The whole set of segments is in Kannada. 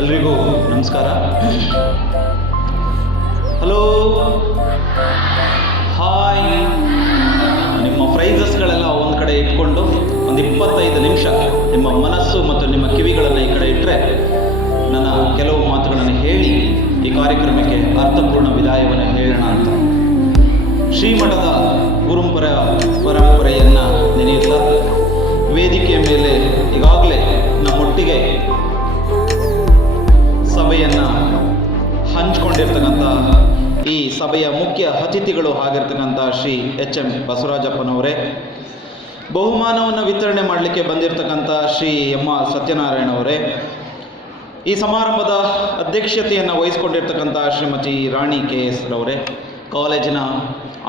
ಎಲ್ರಿಗೂ ನಮಸ್ಕಾರ. Hello, hi. ನಿಮ್ಮ ಪ್ರೈಸಸ್ಗಳೆಲ್ಲ ಒಂದು ಕಡೆ ಇಟ್ಕೊಂಡು ಒಂದು 25 ನಿಮಿಷ ನಿಮ್ಮ ಮನಸ್ಸು ಮತ್ತು ನಿಮ್ಮ ಕಿವಿಗಳನ್ನು ಈ ಕಡೆ ಇಟ್ಟರೆ ನನ್ನ ಕೆಲವು ಮಾತುಗಳನ್ನು ಹೇಳಿ ಈ ಕಾರ್ಯಕ್ರಮಕ್ಕೆ ಅರ್ಥಪೂರ್ಣ ವಿದಾಯವನ್ನು ಹೇಳೋಣ ಅಂತ. ಶ್ರೀಮಠದ ಪರಂಪರೆಯನ್ನು ನೆನೆಯುತ್ತಾ ವೇದಿಕೆಯ ಮೇಲೆ ಈಗಾಗಲೇ ನಮ್ಮೊಟ್ಟಿಗೆ ಸಭೆಯನ್ನು ಹಂಚಿಕೊಂಡಿರ್ತಕ್ಕಂಥ ಈ ಸಭೆಯ ಮುಖ್ಯ ಅತಿಥಿಗಳು ಆಗಿರ್ತಕ್ಕಂಥ ಶ್ರೀ ಎಚ್.ಎಂ. ಬಸವರಾಜಪ್ಪನವರೇ, ಬಹುಮಾನವನ್ನು ವಿತರಣೆ ಮಾಡಲಿಕ್ಕೆ ಬಂದಿರತಕ್ಕಂಥ ಶ್ರೀ ಎಂ.ಆರ್. ಸತ್ಯನಾರಾಯಣವರೇ, ಈ ಸಮಾರಂಭದ ಅಧ್ಯಕ್ಷತೆಯನ್ನು ವಹಿಸಿಕೊಂಡಿರ್ತಕ್ಕಂಥ ಶ್ರೀಮತಿ ರಾಣಿ ಕೆ.ಎಸ್. ರವರೇ, ಕಾಲೇಜಿನ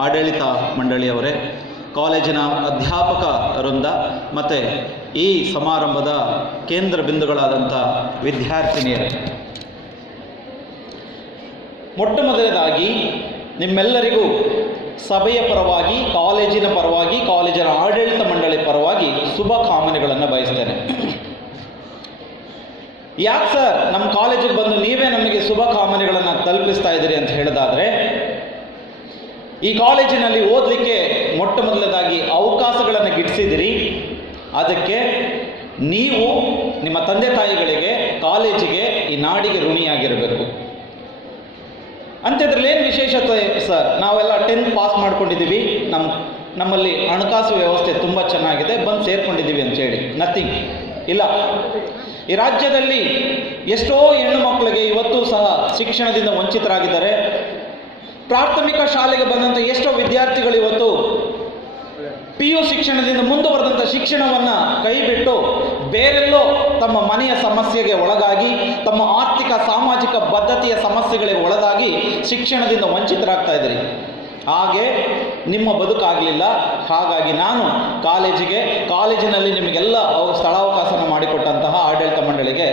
ಆಡಳಿತ ಮಂಡಳಿಯವರೇ, ಕಾಲೇಜಿನ ಅಧ್ಯಾಪಕ ವೃಂದ ಮತ್ತು ಈ ಸಮಾರಂಭದ ಕೇಂದ್ರ ಬಿಂದುಗಳಾದಂಥ ವಿದ್ಯಾರ್ಥಿನಿಯರೇ, ಮೊಟ್ಟ ಮೊದಲನೇದಾಗಿ ನಿಮ್ಮೆಲ್ಲರಿಗೂ ಸಭೆಯ ಪರವಾಗಿ, ಕಾಲೇಜಿನ ಪರವಾಗಿ, ಕಾಲೇಜಿನ ಆಡಳಿತ ಮಂಡಳಿ ಪರವಾಗಿ ಶುಭ ಕಾಮನೆಗಳನ್ನು ಬಯಸ್ತೇನೆ. ಯಾಕೆ ಸರ್ ನಮ್ಮ ಕಾಲೇಜಿಗೆ ಬಂದು ನೀವೇ ನಮಗೆ ಶುಭ ಕಾಮನೆಗಳನ್ನು ತಲುಪಿಸ್ತಾ ಇದ್ದೀರಿ ಅಂತ ಹೇಳಿದಾದರೆ, ಈ ಕಾಲೇಜಿನಲ್ಲಿ ಓದಲಿಕ್ಕೆ ಮೊಟ್ಟ ಮೊದಲನೇದಾಗಿ ಅವಕಾಶಗಳನ್ನು ಗಿಟ್ಟಿಸಿದಿರಿ. ಅದಕ್ಕೆ ನೀವು ನಿಮ್ಮ ತಂದೆ ತಾಯಿಗಳಿಗೆ, ಕಾಲೇಜಿಗೆ, ಈ ನಾಡಿಗೆ ಋಣಿಯಾಗಿರಬೇಕು. ಅಂಥದ್ರಲ್ಲಿ ಏನು ವಿಶೇಷತೆ ಸರ್, ನಾವೆಲ್ಲ 10th ಪಾಸ್ ಮಾಡ್ಕೊಂಡಿದ್ದೀವಿ, ನಮ್ಮಲ್ಲಿ ಹಣಕಾಸು ವ್ಯವಸ್ಥೆ ತುಂಬ ಚೆನ್ನಾಗಿದೆ, ಬಂದು ಸೇರ್ಕೊಂಡಿದ್ದೀವಿ ಅಂತೇಳಿ ನಥಿಂಗ್ ಇಲ್ಲ. ಈ ರಾಜ್ಯದಲ್ಲಿ ಎಷ್ಟೋ ಹೆಣ್ಣು ಮಕ್ಕಳಿಗೆ ಇವತ್ತು ಸಹ ಶಿಕ್ಷಣದಿಂದ ವಂಚಿತರಾಗಿದ್ದಾರೆ. ಪ್ರಾಥಮಿಕ ಶಾಲೆಗೆ ಬಂದಂಥ ಎಷ್ಟೋ ವಿದ್ಯಾರ್ಥಿಗಳು ಇವತ್ತು PU ಶಿಕ್ಷಣದಿಂದ ಮುಂದುವರೆದಂಥ ಶಿಕ್ಷಣವನ್ನು ಕೈಬಿಟ್ಟು ಬೇರೆಲ್ಲೋ ತಮ್ಮ ಮನೆಯ ಸಮಸ್ಯೆಗೆ ಒಳಗಾಗಿ, ತಮ್ಮ ಆರ್ಥಿಕ ಸಾಮಾಜಿಕ ಬದ್ಧತೆಯ ಸಮಸ್ಯೆಗಳಿಗೆ ಒಳಗಾಗಿ ಶಿಕ್ಷಣದಿಂದ ವಂಚಿತರಾಗ್ತಾ ಇದ್ದೀರಿ. ಹಾಗೆ ನಿಮ್ಮ ಬದುಕಾಗಲಿಲ್ಲ. ಹಾಗಾಗಿ ನಾನು ಕಾಲೇಜಿನಲ್ಲಿ ನಿಮಗೆಲ್ಲ ಸ್ಥಳಾವಕಾಶನ ಮಾಡಿಕೊಟ್ಟಂತಹ ಆಡಳಿತ ಮಂಡಳಿಗೆ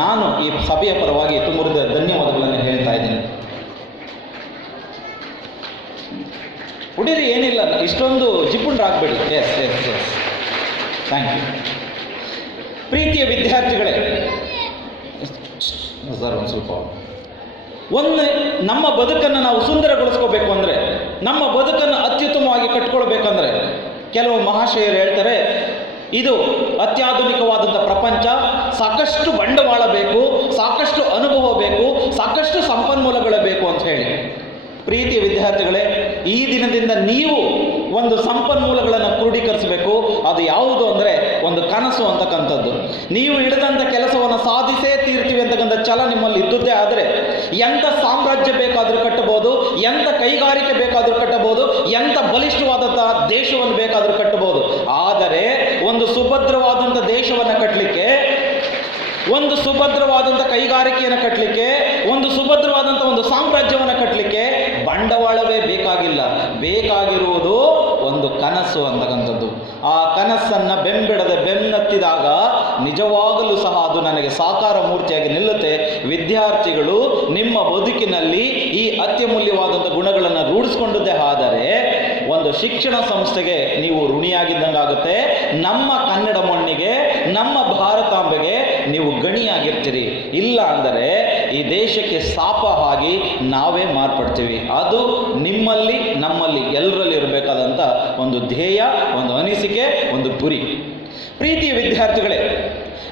ನಾನು ಈ ಸಭೆಯ ಪರವಾಗಿ ತುಂಬ ಧನ್ಯವಾದಗಳನ್ನು ಹೇಳ್ತಾ ಇದ್ದೀನಿ. ಹುಡುಗರಿ ಏನಿಲ್ಲ, ಇಷ್ಟೊಂದು ಜಿಪುಣರಾಗಬೇಡಿ. Yes thank you. ಪ್ರೀತಿಯ ವಿದ್ಯಾರ್ಥಿಗಳೇ, ಸರ್ ಒಂದು ಸ್ವಲ್ಪ ನಮ್ಮ ಬದುಕನ್ನು ನಾವು ಸುಂದರಗೊಳಿಸ್ಕೋಬೇಕು ಅಂದರೆ, ನಮ್ಮ ಬದುಕನ್ನು ಅತ್ಯುತ್ತಮವಾಗಿ ಕಟ್ಕೊಳ್ಬೇಕಂದ್ರೆ, ಕೆಲವು ಮಹಾಶಯರು ಹೇಳ್ತಾರೆ, ಇದು ಅತ್ಯಾಧುನಿಕವಾದಂಥ ಪ್ರಪಂಚ, ಸಾಕಷ್ಟು ಬಂಡವಾಳ ಬೇಕು, ಸಾಕಷ್ಟು ಅನುಭವ ಬೇಕು, ಸಾಕಷ್ಟು ಸಂಪನ್ಮೂಲಗಳು ಬೇಕು ಅಂತ ಹೇಳಿ. ಪ್ರೀತಿಯ ವಿದ್ಯಾರ್ಥಿಗಳೇ, ಈ ದಿನದಿಂದ ನೀವು ಒಂದು ಸಂಪನ್ಮೂಲಗಳನ್ನು ಕ್ರೋಢೀಕರಿಸಬೇಕು. ಅದು ಯಾವುದು ಅಂದರೆ ಒಂದು ಕನಸು ಅಂತಕ್ಕಂಥದ್ದು. ನೀವು ಹಿಡಿದಂಥ ಕೆಲಸವನ್ನು ಸಾಧಿಸೇ ತೀರ್ತೀವಿ ಅಂತಕ್ಕಂಥ ಛಲ ನಿಮ್ಮಲ್ಲಿ ಇದ್ದುದೇ ಆದರೆ ಎಂಥ ಸಾಮ್ರಾಜ್ಯ ಬೇಕಾದರೂ ಕಟ್ಟಬಹುದು, ಎಂಥ ಕೈಗಾರಿಕೆ ಬೇಕಾದರೂ ಕಟ್ಟಬಹುದು, ಎಂಥ ಬಲಿಷ್ಠವಾದಂಥ ದೇಶವನ್ನು ಬೇಕಾದರೂ ಕಟ್ಟಬಹುದು. ಆದರೆ ಒಂದು ಸುಭದ್ರವಾದಂಥ ದೇಶವನ್ನು ಕಟ್ಟಲಿಕ್ಕೆ, ಒಂದು ಸುಭದ್ರವಾದಂಥ ಕೈಗಾರಿಕೆಯನ್ನು ಕಟ್ಟಲಿಕ್ಕೆ, ಒಂದು ಸುಭದ್ರವಾದಂಥ ಒಂದು ಸಾಮ್ರಾಜ್ಯವನ್ನು ಕಟ್ಟಲಿಕ್ಕೆ ಬಂಡವಾಳವೇ ಬೇಕಾಗಿಲ್ಲ. ಬೇಕಾಗಿರುವುದು ಒಂದು ಕನಸು ಅಂತಕ್ಕಂಥದ್ದು. ಆ ಕನಸನ್ನು ಬೆಂಬಿಡದೆ ಬೆನ್ನತ್ತಿದಾಗ ನಿಜವಾಗಲೂ ಸಹ ಅದು ನನಗೆ ಸಾಕಾರ ಮೂರ್ತಿಯಾಗಿ ನಿಲ್ಲುತ್ತೆ. ವಿದ್ಯಾರ್ಥಿಗಳು ನಿಮ್ಮ ಬದುಕಿನಲ್ಲಿ ಈ ಅತ್ಯಮೂಲ್ಯವಾದಂಥ ಗುಣಗಳನ್ನು ರೂಢಿಸ್ಕೊಂಡದ್ದೇ ಆದರೆ ಒಂದು ಶಿಕ್ಷಣ ಸಂಸ್ಥೆಗೆ ನೀವು ಋಣಿಯಾಗಿದ್ದಂಗಾಗುತ್ತೆ. ನಮ್ಮ ಕನ್ನಡ ಮಣ್ಣಿಗೆ, ನಮ್ಮ ಭಾರತಾಂಬೆಗೆ ನೀವು ಗಣಿಯಾಗಿರ್ತೀರಿ. ಇಲ್ಲ ಅಂದರೆ ಈ ದೇಶಕ್ಕೆ ಶಾಪ ಆಗಿ ನಾವೇ ಮಾರ್ಪಡ್ತೀವಿ. ಅದು ನಿಮ್ಮಲ್ಲಿ, ನಮ್ಮಲ್ಲಿ, ಎಲ್ಲರಲ್ಲಿ ಇರಬೇಕಾದಂಥ ಒಂದು ಧ್ಯೇಯ, ಒಂದು ಅನಿಸಿಕೆ, ಒಂದು ಗುರಿ. ಪ್ರೀತಿಯ ವಿದ್ಯಾರ್ಥಿಗಳೇ,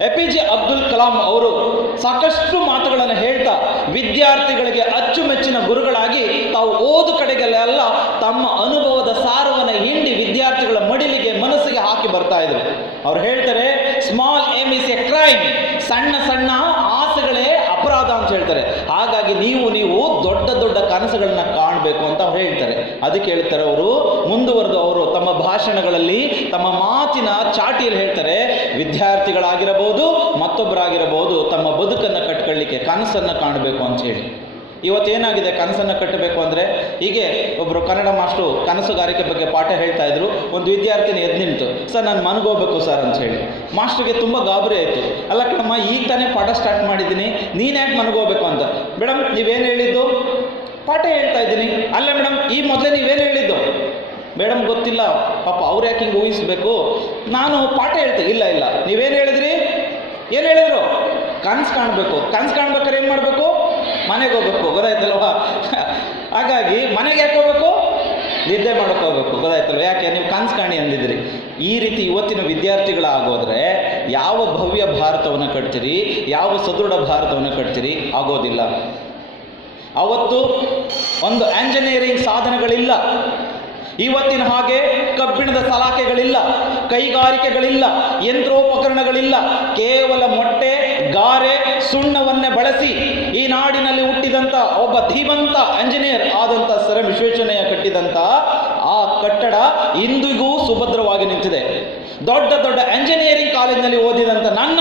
APJ ಅಬ್ದುಲ್ ಕಲಾಂ ಅವರು ಸಾಕಷ್ಟು ಮಾತುಗಳನ್ನು ಹೇಳ್ತಾ ವಿದ್ಯಾರ್ಥಿಗಳಿಗೆ ಅಚ್ಚುಮೆಚ್ಚಿನ ಗುರುಗಳಾಗಿ ತಾವು ಓದು ಕಡೆಗೆಲ್ಲ ತಮ್ಮ ಅನುಭವದ ಸಾರವನ್ನು ಹಿಂಡಿ ವಿದ್ಯಾರ್ಥಿಗಳ ಮಡಿಲಿಗೆ, ಮನಸ್ಸಿಗೆ ಹಾಕಿ ಬರ್ತಾ ಇದ್ರು. ಅವ್ರು ಹೇಳ್ತಾರೆ, small aim is a crime, ಸಣ್ಣ ಸಣ್ಣ ಆಸೆಗಳೇ ಅಪರಾಧ ಅಂತ ಹೇಳ್ತಾರೆ. ಹಾಗಾಗಿ ನೀವು ದೊಡ್ಡ ದೊಡ್ಡ ಕನಸುಗಳನ್ನ ಕಾಣಬೇಕು ಅಂತ ಅವ್ರು ಹೇಳ್ತಾರೆ. ಅದಕ್ಕೆ ಹೇಳ್ತಾರೆ ಅವರು ಮುಂದುವರೆದು ಅವರು ತಮ್ಮ ಭಾಷಣಗಳಲ್ಲಿ, ತಮ್ಮ ಮಾತಿನ ಚಾಟಿಯಲ್ಲಿ ಹೇಳ್ತಾರೆ, ವಿದ್ಯಾರ್ಥಿಗಳಾಗಿರಬಹುದು, ಮತ್ತೊಬ್ಬರಾಗಿರಬಹುದು, ತಮ್ಮ ಬದುಕನ್ನು ಕಟ್ಕೊಳ್ಳಿಕ್ಕೆ ಕನಸನ್ನು ಕಾಣಬೇಕು ಅಂತ ಹೇಳಿ. ಇವತ್ತೇನಾಗಿದೆ, ಕನಸನ್ನು ಕಟ್ಟಬೇಕು ಅಂದರೆ, ಹೀಗೆ ಒಬ್ಬರು ಕನ್ನಡ ಮಾಸ್ಟ್ರು ಕನಸುಗಾರಿಕೆ ಬಗ್ಗೆ ಪಾಠ ಹೇಳ್ತಾ ಇದ್ರು. ಒಂದು ವಿದ್ಯಾರ್ಥಿನಿ ಎದ್ದು ನಿಂತು, ಸರ್ ನಾನು ಮನಗೋಗ್ಬೇಕು ಸರ್ ಅಂತ ಹೇಳಿ. ಮಾಸ್ಟ್ರಿಗೆ ತುಂಬ ಗಾಬರಿ ಆಯಿತು. ಅಲ್ಲ ಕಣಮ್ಮ, ಈಗ ತಾನೇ ಪಾಠ ಸ್ಟಾರ್ಟ್ ಮಾಡಿದ್ದೀನಿ, ನೀನು ಯಾಕೆ ಮನಗೋಗ್ಬೇಕು ಅಂತ. ಮೇಡಮ್ ನೀವೇನು ಹೇಳಿದ್ದು? ಪಾಠ ಹೇಳ್ತಾ ಇದ್ದೀನಿ. ಅಲ್ಲ ಮೇಡಮ್, ಈ ಮೊದಲೇ ನೀವೇನು ಹೇಳಿದ್ದು? ಮೇಡಮ್ ಗೊತ್ತಿಲ್ಲ ಪಾಪ, ಅವ್ರು ಯಾಕೆ ಹಿಂಗೆ ಊಹಿಸ್ಬೇಕು, ನಾನು ಪಾಠ ಹೇಳ್ತೀನಿ. ಇಲ್ಲ ನೀವೇನು ಹೇಳಿದ್ರಿ? ಏನು ಹೇಳಿದ್ರು? ಕನಸು ಕಾಣಬೇಕು. ಕನಸು ಕಾಣ್ಬೇಕಾದ್ರೆ ಏನು ಮಾಡಬೇಕು? ಮನೆಗೆ ಹೋಗ್ಬೇಕು, ಗೊತ್ತಾಯ್ತಲ್ವಾ? ಹಾಗಾಗಿ ಮನೆಗೆ ಯಾಕೆ ಹೋಗ್ಬೇಕು? ನಿದ್ದೆ ಹೋಗ್ಬೇಕು, ಗೊತ್ತಾಯ್ತಲ್ವ? ಯಾಕೆ? ನೀವು ಕನಸು ಕಾಣಿ ಅಂದಿದ್ರಿ. ಈ ರೀತಿ ಇವತ್ತಿನ ವಿದ್ಯಾರ್ಥಿಗಳಾಗೋದ್ರೆ ಯಾವ ಭವ್ಯ ಭಾರತವನ್ನು ಕಟ್ತೀರಿ, ಯಾವ ಸದೃಢ ಭಾರತವನ್ನು ಕಟ್ತೀರಿ? ಆಗೋದಿಲ್ಲ. ಅವತ್ತು ಒಂದು ಎಂಜಿನಿಯರಿಂಗ್ ಸಾಧನಗಳಿಲ್ಲ, ಇವತ್ತಿನ ಹಾಗೆ ಕಬ್ಬಿಣದ ಸಲಾಕೆಗಳಿಲ್ಲ, ಕೈಗಾರಿಕೆಗಳಿಲ್ಲ, ಯಂತ್ರೋಪಕರಣಗಳಿಲ್ಲ. ಕೇವಲ ಮೊಟ್ಟೆ, ಗಾರೆ, ಸುಣ್ಣವನ್ನೇ ಬಳಸಿ ಈ ನಾಡಿನಲ್ಲಿ ಹುಟ್ಟಿದಂಥ ಒಬ್ಬ ಧೀಮಂತ ಎಂಜಿನಿಯರ್ ಆದಂಥ ಸರ್ ಎಂ ವಿಶ್ವೇಶ್ವರಯ್ಯ ಕಟ್ಟಿದಂಥ ಆ ಕಟ್ಟಡ ಇಂದಿಗೂ ಸುಭದ್ರವಾಗಿ ನಿಂತಿದೆ. ದೊಡ್ಡ ದೊಡ್ಡ ಎಂಜಿನಿಯರಿಂಗ್ ಕಾಲೇಜಿನಲ್ಲಿ ಓದಿದಂಥ ನನ್ನ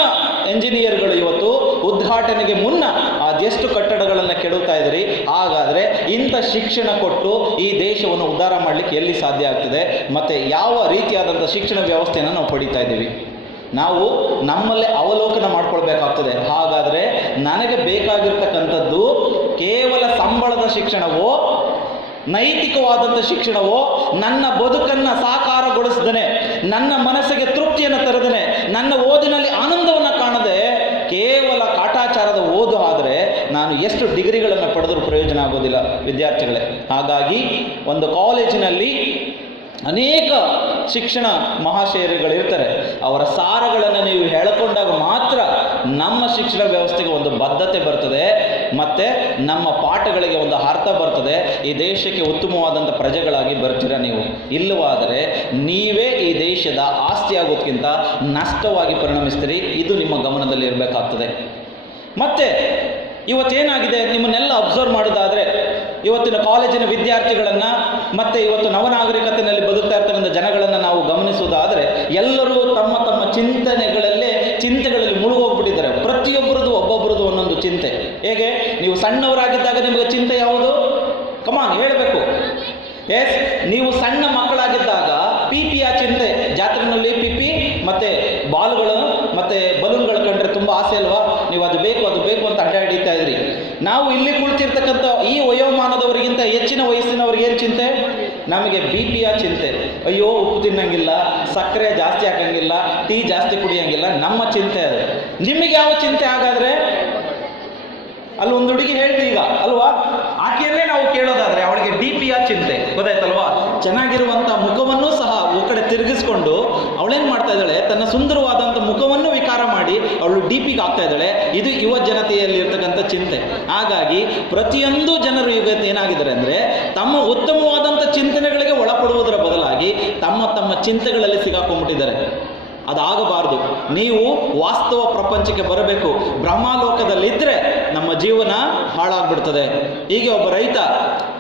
ಎಂಜಿನಿಯರ್ಗಳು ಇವತ್ತು ಉದ್ಘಾಟನೆಗೆ ಮುನ್ನ ಅದೆಷ್ಟು ಕಟ್ಟಡಗಳನ್ನು ಕೆಡುತ್ತಾ ಇದ್ದೀರಿ. ಹಾಗಾದರೆ ಇಂಥ ಶಿಕ್ಷಣ ಕೊಟ್ಟು ಈ ದೇಶವನ್ನು ಉದ್ಧಾರ ಮಾಡಲಿಕ್ಕೆ ಎಲ್ಲಿ ಸಾಧ್ಯ ಆಗ್ತದೆ? ಮತ್ತು ಯಾವ ರೀತಿಯಾದಂಥ ಶಿಕ್ಷಣ ವ್ಯವಸ್ಥೆಯನ್ನು ನಾವು ಪಡಿತಾ ಇದ್ದೀವಿ? ನಾವು ನಮ್ಮಲ್ಲೇ ಅವಲೋಕನ ಮಾಡ್ಕೊಳ್ಬೇಕಾಗ್ತದೆ. ಹಾಗಾದರೆ ನನಗೆ ಬೇಕಾಗಿರ್ತಕ್ಕಂಥದ್ದು ಕೇವಲ ಸಂಬಳದ ಶಿಕ್ಷಣವೋ, ನೈತಿಕವಾದಂಥ ಶಿಕ್ಷಣವೋ, ನನ್ನ ಬದುಕನ್ನು ಸಾಕಾರಗೊಳಿಸದೇ, ನನ್ನ ಮನಸ್ಸಿಗೆ ತೃಪ್ತಿಯನ್ನು ತರದೇ, ನನ್ನ ಓದಿನಲ್ಲಿ ಆನಂದವನ್ನು ಕಾಣದೆ ಕೇವಲ ಕಾಟಾಚಾರದ ಓದು ಆದರೆ ನಾನು ಎಷ್ಟು ಡಿಗ್ರಿಗಳನ್ನು ಪಡೆದರೂ ಪ್ರಯೋಜನ ಆಗೋದಿಲ್ಲ ವಿದ್ಯಾರ್ಥಿಗಳೇ. ಹಾಗಾಗಿ ಒಂದು ಕಾಲೇಜಿನಲ್ಲಿ ಅನೇಕ ಶಿಕ್ಷಣ ಮಹಾಶಯರುಗಳಿರ್ತಾರೆ. ಅವರ ಸಾರಗಳನ್ನು ನೀವು ಹೇಳಿಕೊಂಡಾಗ ಮಾತ್ರ ನಮ್ಮ ಶಿಕ್ಷಣ ವ್ಯವಸ್ಥೆಗೆ ಒಂದು ಬದ್ಧತೆ ಬರ್ತದೆ, ಮತ್ತು ನಮ್ಮ ಪಾಠಗಳಿಗೆ ಒಂದು ಅರ್ಥ ಬರ್ತದೆ. ಈ ದೇಶಕ್ಕೆ ಉತ್ತಮವಾದಂಥ ಪ್ರಜೆಗಳಾಗಿ ಬರ್ತೀರ ನೀವು. ಇಲ್ಲವಾದರೆ ನೀವೇ ಈ ದೇಶದ ಆಸ್ತಿ ಆಗೋದಕ್ಕಿಂತ ನಷ್ಟವಾಗಿ ಪರಿಣಮಿಸ್ತೀರಿ. ಇದು ನಿಮ್ಮ ಗಮನದಲ್ಲಿ ಇರಬೇಕಾಗ್ತದೆ. ಮತ್ತು ಇವತ್ತೇನಾಗಿದೆ, ನಿಮ್ಮನ್ನೆಲ್ಲ ಅಬ್ಸರ್ವ್ ಮಾಡೋದಾದರೆ, ಇವತ್ತಿನ ಕಾಲೇಜಿನ ವಿದ್ಯಾರ್ಥಿಗಳನ್ನು ಮತ್ತು ಇವತ್ತು ನವನಾಗರಿಕತೆಯಲ್ಲಿ ಬದುಕ್ತಾ ಇರ್ತಕ್ಕಂಥ ಜನಗಳನ್ನು ನಾವು ಗಮನಿಸುವುದಾದರೆ, ಎಲ್ಲರೂ ತಮ್ಮ ತಮ್ಮ ಚಿಂತೆಗಳಲ್ಲಿ ಮುಳುಗೋಗ್ಬಿಟ್ಟಿದ್ದಾರೆ. ಪ್ರತಿಯೊಬ್ಬರದು ಒಬ್ಬೊಬ್ಬರದು ಒಂದೊಂದು ಚಿಂತೆ. ಹೇಗೆ? ನೀವು ಸಣ್ಣವರಾಗಿದ್ದಾಗ ನಿಮಗೆ ಚಿಂತೆ ಯಾವುದು? ಕಮಾನ್ ಹೇಳಬೇಕು. ಎಸ್, ನೀವು ಸಣ್ಣ ಮಕ್ಕಳಾಗಿದ್ದಾಗ ಪಿಪಿಯ ಚಿಂತೆ, ಜಾತ್ರೆಯಲ್ಲಿ ಪಿಪಿ ಮತ್ತು ಬಾಲ್ಗಳು ಮತ್ತು ಬಲೂನ್ಗಳು ಕಂಡ್ರೆ ತುಂಬ ಆಸೆ ಅಲ್ವಾ? ನೀವು ಅದು ಬೇಕು ಅಂತ ಅಡ್ಡ ಹಿಡಿತಾ ಇದ್ರಿ. ನಾವು ಇಲ್ಲಿ ಕುಳಿತಿರ್ತಕ್ಕಂಥ ಈ ವಯೋಮಾನದವರಿಗಿಂತ ಹೆಚ್ಚಿನ ವಯಸ್ಸಿನವ್ರಿಗೆ ಏನು ಚಿಂತೆ? ನಮಗೆ ಪಿಪಿಯ ಚಿಂತೆ. ಅಯ್ಯೋ, ಉಪ್ಪು ತಿನ್ನಂಗಿಲ್ಲ, ಸಕ್ಕರೆ ಜಾಸ್ತಿ ಹಾಕಂಗಿಲ್ಲ, ಟೀ ಜಾಸ್ತಿ ಕುಡಿಯಂಗಿಲ್ಲ, ನಮ್ಮ ಚಿಂತೆ ಅದು. ನಿಮಗೆ ಯಾವ ಚಿಂತೆ? ಹಾಗಾದರೆ ಅಲ್ಲಿ ಒಂದು ಹುಡುಗಿ ಹೇಳ್ತೀಗ ಅಲ್ವಾ, ಆಕೆಯನ್ನೇ ನಾವು ಕೇಳೋದಾದರೆ ಅವಳಿಗೆ ಡಿಪಿಯ ಚಿಂತೆ, ಗೊತ್ತಾಯ್ತಲ್ವಾ? ಚೆನ್ನಾಗಿರುವಂಥ ಮುಖವನ್ನು ಸಹ ಒ ಕಡೆ ತಿರುಗಿಸ್ಕೊಂಡು ಅವಳೇನು ಮಾಡ್ತಾ ಇದ್ದಾಳೆ, ತನ್ನ ಸುಂದರವಾದಂಥ ಮುಖವನ್ನು ವಿಕಾರ ಮಾಡಿ ಅವಳು ಡಿಪಿಗೆ ಆಗ್ತಾ ಇದ್ದಾಳೆ. ಇದು ಯುವ ಜನತೆಯಲ್ಲಿ ಇರ್ತಕ್ಕಂಥ ಚಿಂತೆ. ಹಾಗಾಗಿ ಪ್ರತಿಯೊಂದು ಜನರು ಇವತ್ತು ಏನಾಗಿದ್ದಾರೆ ಅಂದರೆ, ತಮ್ಮ ಉತ್ತಮವಾದಂಥ ಚಿಂತನೆಗಳಿಗೆ ಒಳಪಡುವುದರ ಬದಲಾಗಿ ತಮ್ಮ ಚಿಂತೆಗಳಲ್ಲಿ ಸಿಗಾಕೊಂಡ್ಬಿಟ್ಟಿದ್ದಾರೆ. ಅದಾಗಬಾರ್ದು. ನೀವು ವಾಸ್ತವ ಪ್ರಪಂಚಕ್ಕೆ ಬರಬೇಕು. ಬ್ರಹ್ಮಲೋಕದಲ್ಲಿದ್ದರೆ ನಮ್ಮ ಜೀವನ ಹಾಳಾಗ್ಬಿಡ್ತದೆ. ಹೀಗೆ ಒಬ್ಬ ರೈತ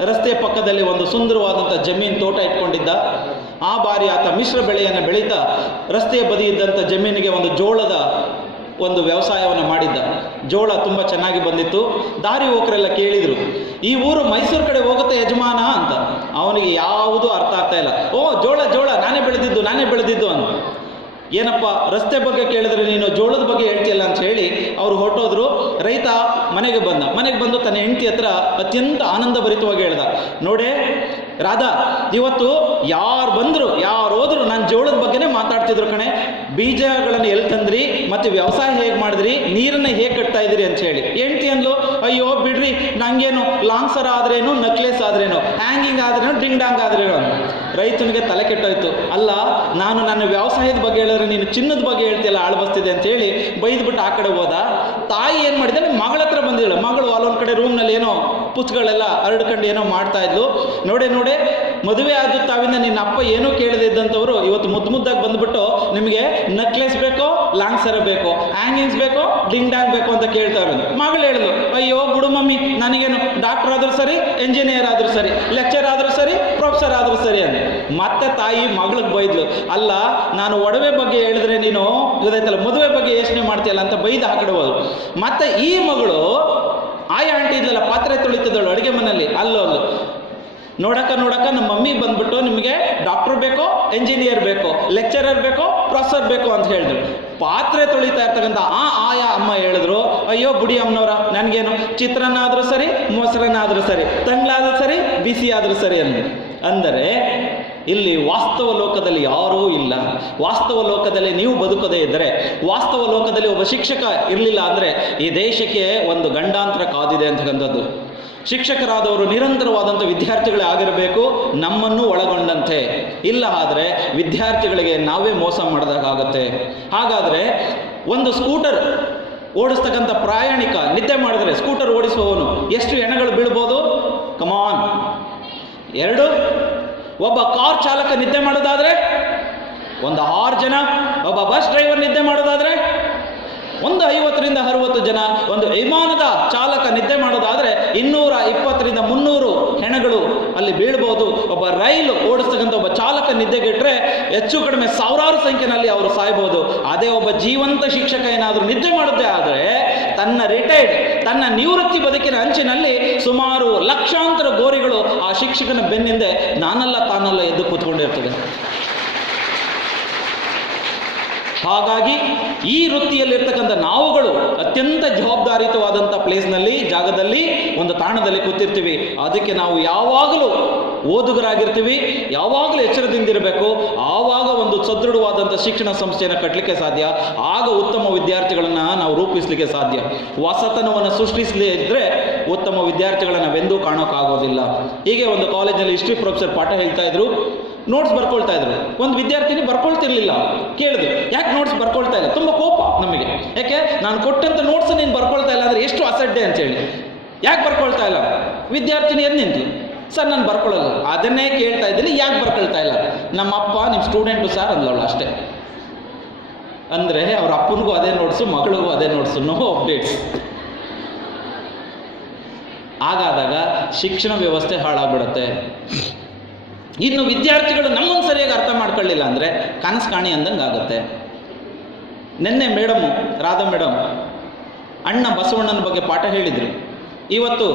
ರಸ್ತೆಯ ಪಕ್ಕದಲ್ಲಿ ಒಂದು ಸುಂದರವಾದಂಥ ಜಮೀನು ತೋಟ ಇಟ್ಕೊಂಡಿದ್ದ. ಆ ಬಾರಿ ಆತ ಮಿಶ್ರ ಬೆಳೆಯನ್ನು ಬೆಳೀತಾ ರಸ್ತೆಯ ಬದಿ ಇದ್ದಂಥ ಜಮೀನಿಗೆ ಒಂದು ಜೋಳದ ಒಂದು ವ್ಯವಸಾಯವನ್ನು ಮಾಡಿದ್ದ. ಜೋಳ ತುಂಬ ಚೆನ್ನಾಗಿ ಬಂದಿತ್ತು. ದಾರಿ ಹೋಕರೆಲ್ಲ ಕೇಳಿದರು, ಈ ಊರು ಮೈಸೂರು ಕಡೆ ಹೋಗುತ್ತೆ ಯಜಮಾನ ಅಂತ. ಅವನಿಗೆ ಯಾವುದೂ ಅರ್ಥ ಆಗ್ತಾ ಇಲ್ಲ. ಓ, ಜೋಳ ನಾನೇ ಬೆಳೆದಿದ್ದು ಅಂತ. ಏನಪ್ಪ, ರಸ್ತೆ ಬಗ್ಗೆ ಕೇಳಿದ್ರೆ ನೀನು ಜೋಳದ ಬಗ್ಗೆ ಹೇಳ್ತೀಯಲ್ಲ ಅಂತ ಹೇಳಿ ಅವರು ಹೊರಟೋದ್ರು. ರೈತ ಮನೆಗೆ ಬಂದು ತನ್ನ ಹೆಂಡತಿ ಹತ್ರ ಅತ್ಯಂತ ಆನಂದಭರಿತವಾಗಿ ಹೇಳ್ದ, ನೋಡೇ ರಾಧಾ, ಇವತ್ತು ಯಾರು ಬಂದರು ಯಾರು ಹೋದ್ರು ನಾನು ಜೋಳದ ಬಗ್ಗೆನೇ ಮಾತಾಡ್ತಿದ್ರು ಕಣೆ. ಬೀಜಗಳನ್ನು ಎಲ್ಲಿ ತಂದ್ರಿ, ಮತ್ತು ವ್ಯವಸಾಯ ಹೇಗೆ ಮಾಡಿದ್ರಿ, ನೀರನ್ನು ಹೇಗೆ ಕಟ್ತಾ ಇದ್ರಿ ಅಂತ ಹೇಳಿ. ಹೆಂಡ್ತಿ ಅಂದ್ಲು, ಅಯ್ಯೋ ಬಿಡ್ರಿ, ನನಗೇನು ಲಾಂಗ್ ಸರ ಆದ್ರೇನು, ನೆಕ್ಲೆಸ್ ಆದ್ರೇನು, ಹ್ಯಾಂಗಿಂಗ್ ಆದ್ರೇನು, ಡಿಂಗ್ ಡಾಂಗ್ ಆದ್ರೇನು. ರೈತನಿಗೆ ತಲೆ ಕೆಟ್ಟೋಯ್ತು. ಅಲ್ಲ, ನಾನು ನನ್ನ ವ್ಯವಸಾಯದ ಬಗ್ಗೆ ಹೇಳಿದ್ರೆ ನೀನು ಚಿನ್ನದ ಬಗ್ಗೆ ಹೇಳ್ತಿಯಲ್ಲ, ಆಳ್ಬಸ್ತಿದೆ ಅಂತ ಹೇಳಿ ಬೈದ್ಬಿಟ್ಟು ಆ ಕಡೆ ಹೋದ. ತಾಯಿ ಏನು ಮಾಡಿದ್ದಾಳೆ, ಮಗಳ ಹತ್ರ ಬಂದಿದ್ದಾಳೆ. ಮಗಳು ಅಲ್ಲೊಂದು ಕಡೆ ರೂಮ್ನಲ್ಲಿ ಏನೋ ಪುಸ್ತಕಗಳೆಲ್ಲ ಹರಡ್ಕೊಂಡು ಏನೋ ಮಾಡ್ತಾ ಇದ್ಲು. ನೋಡೆ ಮದುವೆ ಆದ ತಾವಿಂದ ನಿನ್ನ ಅಪ್ಪ ಏನೂ ಕೇಳದೆ ಇದ್ದಂಥವ್ರು ಇವತ್ತು ಮುದ್ದಾಗಿ ಬಂದುಬಿಟ್ಟು ನಿಮಗೆ ನೆಕ್ಲೆಸ್ ಬೇಕೋ, ಲಾಂಗ್ ಸರ ಬೇಕೋ, ಹ್ಯಾಂಗಿಂಗ್ಸ್ ಬೇಕೋ, ಡಿಂಗ್ ಡಾಂಗ್ ಬೇಕು ಅಂತ ಕೇಳ್ತಾ ಇರೋದು. ಮಗಳು ಹೇಳಿದ್ಲು, ಅಯ್ಯೋ ಬಿಡು ಮಮ್ಮಿ, ನನಗೇನು ಡಾಕ್ಟರ್ ಆದರೂ ಸರಿ, ಎಂಜಿನಿಯರ್ ಆದರೂ ಸರಿ, ಲೆಕ್ಚರ್ ಆದರೂ ಸರಿ, ಪ್ರೊಫೆಸರ್ ಆದರೂ ಸರಿ ಅಂತ. ಮತ್ತೆ ತಾಯಿ ಮಗಳಿಗೆ ಬೈದ್ಲು, ಅಲ್ಲ ನಾನು ಒಡವೆ ಬಗ್ಗೆ ಹೇಳಿದ್ರೆ ನೀನು ಗೊತ್ತಾಯ್ತಲ್ಲ, ಮದುವೆ ಬಗ್ಗೆ ಯೋಚನೆ ಮಾಡ್ತೀಯಲ್ಲ ಅಂತ ಬೈದು ಆ ಕಡೆ ಹೋದ್ರು. ಮತ್ತೆ ಈ ಮಗಳು ಆಯಾ ಆಂಟಿ ಇದ್ಲಲ್ಲ, ಪಾತ್ರೆ ತೊಳಿತಿದ್ದಳು ಅಡುಗೆ ಮನೆಯಲ್ಲಿ, ಅಲ್ಲೂ ನೋಡಕ್ಕ ನಮ್ಮ ಮಮ್ಮಿ ಬಂದ್ಬಿಟ್ಟು ನಿಮಗೆ ಡಾಕ್ಟರ್ ಬೇಕೋ, ಎಂಜಿನಿಯರ್ ಬೇಕೋ, ಲೆಕ್ಚರರ್ ಬೇಕೋ, ಪ್ರೊಫೆಸರ್ ಬೇಕೋ ಅಂತ ಹೇಳಿದ್ರು. ಪಾತ್ರೆ ತೊಳಿತಾ ಇರ್ತಕ್ಕಂಥ ಆಯಾ ಅಮ್ಮ ಹೇಳಿದ್ರು, ಅಯ್ಯೋ ಬುಡಿ ಅಮ್ಮನವರ, ನನಗೇನು ಚಿತ್ರಾನ್ನ ಆದರೂ ಸರಿ, ಮೊಸರನ್ನ ಆದರೂ ಸರಿ, ತಂಗ್ಳಾದರೂ ಸರಿ, ಬಿಸಿ ಆದರೂ ಸರಿ ಅಂದರೆ ಇಲ್ಲಿ ವಾಸ್ತವ ಲೋಕದಲ್ಲಿ ಯಾರೂ ಇಲ್ಲ. ವಾಸ್ತವ ಲೋಕದಲ್ಲಿ ನೀವು ಬದುಕದೇ ಇದ್ದರೆ, ವಾಸ್ತವ ಲೋಕದಲ್ಲಿ ಒಬ್ಬ ಶಿಕ್ಷಕ ಇರಲಿಲ್ಲ ಅಂದರೆ ಈ ದೇಶಕ್ಕೆ ಒಂದು ಗಂಡಾಂತರ ಕಾದಿದೆ ಅಂತಕ್ಕಂಥದ್ದು. ಶಿಕ್ಷಕರಾದವರು ನಿರಂತರವಾದಂಥ ವಿದ್ಯಾರ್ಥಿಗಳೇ ಆಗಿರಬೇಕು, ನಮ್ಮನ್ನು ಒಳಗೊಂಡಂತೆ. ಇಲ್ಲ ಆದರೆ ವಿದ್ಯಾರ್ಥಿಗಳಿಗೆ ನಾವೇ ಮೋಸ ಮಾಡಿದಾಗುತ್ತೆ. ಹಾಗಾದರೆ ಒಂದು ಸ್ಕೂಟರ್ ಓಡಿಸ್ತಕ್ಕಂಥ ಪ್ರಯಾಣಿಕ ನಿದ್ದೆ ಮಾಡಿದರೆ ಸ್ಕೂಟರ್ ಓಡಿಸುವವನು ಎಷ್ಟು ಹೆಣಗಳು ಬೀಳ್ಬೋದು? ಕಮಾನ್, 2. ಒಬ್ಬ ಕಾರ್ ಚಾಲಕ ನಿದ್ದೆ ಮಾಡೋದಾದರೆ 6 ಜನ. ಒಬ್ಬ ಬಸ್ ಡ್ರೈವರ್ ನಿದ್ದೆ ಮಾಡೋದಾದರೆ 50ರಿಂದ 60 ಜನ. ಒಂದು ವಿಮಾನದ ಚಾಲಕ ನಿದ್ದೆ ಮಾಡೋದಾದರೆ 220ರಿಂದ 300 ಹೆಣಗಳು ಅಲ್ಲಿ ಬೀಳ್ಬೋದು. ಒಬ್ಬ ರೈಲು ಓಡಿಸ್ತಕ್ಕಂಥ ಒಬ್ಬ ಚಾಲಕ ನಿದ್ದೆಗೆಟ್ಟರೆ ಹೆಚ್ಚು ಕಡಿಮೆ ಸಾವಿರಾರು ಸಂಖ್ಯೆಯಲ್ಲಿ ಅವರು ಸಾಯ್ಬೋದು. ಅದೇ ಒಬ್ಬ ಜೀವಂತ ಶಿಕ್ಷಕ ಏನಾದರೂ ನಿದ್ದೆ ಮಾಡೋದೇ ಆದರೆ ತನ್ನ ನಿವೃತ್ತಿ ಬದುಕಿನ ಅಂಚಿನಲ್ಲಿ ಸುಮಾರು ಲಕ್ಷಾಂತರ ಗೋರಿಗಳು ಆ ಶಿಕ್ಷಕನ ಬೆನ್ನಿಂದೆ ತಾನಲ್ಲ ಎದ್ದು ಕೂತ್ಕೊಂಡಿರ್ತದೆ. ಹಾಗಾಗಿ ಈ ವೃತ್ತಿಯಲ್ಲಿರ್ತಕ್ಕಂಥ ನಾವುಗಳು ಅತ್ಯಂತ ಜವಾಬ್ದಾರಿಯುತವಾದಂಥ ಜಾಗದಲ್ಲಿ ಒಂದು ತಾಣದಲ್ಲಿ ಕೂತಿರ್ತೀವಿ. ಅದಕ್ಕೆ ನಾವು ಯಾವಾಗಲೂ ಓದುಗರಾಗಿರ್ತೀವಿ, ಯಾವಾಗಲೂ ಎಚ್ಚರದಿಂದಿರಬೇಕು. ಆವಾಗ ಒಂದು ಸದೃಢವಾದಂಥ ಶಿಕ್ಷಣ ಸಂಸ್ಥೆಯನ್ನು ಕಟ್ಟಲಿಕ್ಕೆ ಸಾಧ್ಯ. ಆಗ ಉತ್ತಮ ವಿದ್ಯಾರ್ಥಿಗಳನ್ನು ನಾವು ರೂಪಿಸಲಿಕ್ಕೆ ಸಾಧ್ಯ. ಹೊಸತನವನ್ನು ಸೃಷ್ಟಿಸಲೇ ಇದ್ದರೆ ಉತ್ತಮ ವಿದ್ಯಾರ್ಥಿಗಳನ್ನು ವೆಂದೂ ಕಾಣೋಕ್ಕಾಗೋದಿಲ್ಲ. ಹೀಗೆ ಒಂದು ಕಾಲೇಜಲ್ಲಿ ಹಿಸ್ಟ್ರಿ ಪ್ರೊಫೆಸರ್ ಪಾಠ ಹೇಳ್ತಾ ಇದ್ರು, ನೋಟ್ಸ್ ಬರ್ಕೊಳ್ತಾ ಇದ್ರು. ಒಂದು ವಿದ್ಯಾರ್ಥಿನಿ ಬರ್ಕೊಳ್ತಿರ್ಲಿಲ್ಲ. ಕೇಳಿದ್ರು, ಯಾಕೆ ನೋಟ್ಸ್ ಬರ್ಕೊಳ್ತಾ ಇಲ್ಲ? ತುಂಬ ಕೋಪ ನಮಗೆ. ಯಾಕೆ? ನಾನು ಕೊಟ್ಟಂಥ ನೋಟ್ಸ್ ನೀನು ಬರ್ಕೊಳ್ತಾ ಇಲ್ಲ ಅಂದರೆ ಎಷ್ಟು ಅಸಡ್ಡೆ ಅಂತೇಳಿ. ಯಾಕೆ ಬರ್ಕೊಳ್ತಾ ಇಲ್ಲ? ವಿದ್ಯಾರ್ಥಿನಿ ಎದ್ದು ನಿಂತು, ಸರ್ ನಾನು ಬರ್ಕೊಳ್ಳಲ್ಲ. ಅದನ್ನೇ ಕೇಳ್ತಾ ಇದ್ದೀನಿ, ಯಾಕೆ ಬರ್ಕೊಳ್ತಾ ಇಲ್ಲ? ನಮ್ಮಪ್ಪ ನಿಮ್ಮ ಸ್ಟೂಡೆಂಟು ಸರ್ ಅಂದ್ಲವಳು ಅಷ್ಟೇ. ಅಂದರೆ ಅವ್ರ ಅಪ್ಪನಿಗೂ ಅದೇ ನೋಟ್ಸು, ಮಗಳಿಗೂ ಅದೇ ನೋಟ್ಸು, ನೋ ಅಪ್ಡೇಟ್ಸ್. ಹಾಗಾದಾಗ ಶಿಕ್ಷಣ ವ್ಯವಸ್ಥೆ ಹಾಳಾಗ್ಬಿಡುತ್ತೆ. ಇನ್ನು ವಿದ್ಯಾರ್ಥಿಗಳು ನಮ್ಮನ್ನು ಸರಿಯಾಗಿ ಅರ್ಥ ಮಾಡ್ಕೊಳ್ಳಿಲ್ಲ ಅಂದರೆ ಕನಸು ಕಾಣಿ ಅಂದಂಗೆ ಆಗುತ್ತೆ. ನಿನ್ನೆ ರಾಧಾ ಮೇಡಮ್ ಅಣ್ಣ ಬಸವಣ್ಣನ ಬಗ್ಗೆ ಪಾಠ ಹೇಳಿದರು. ಇವತ್ತು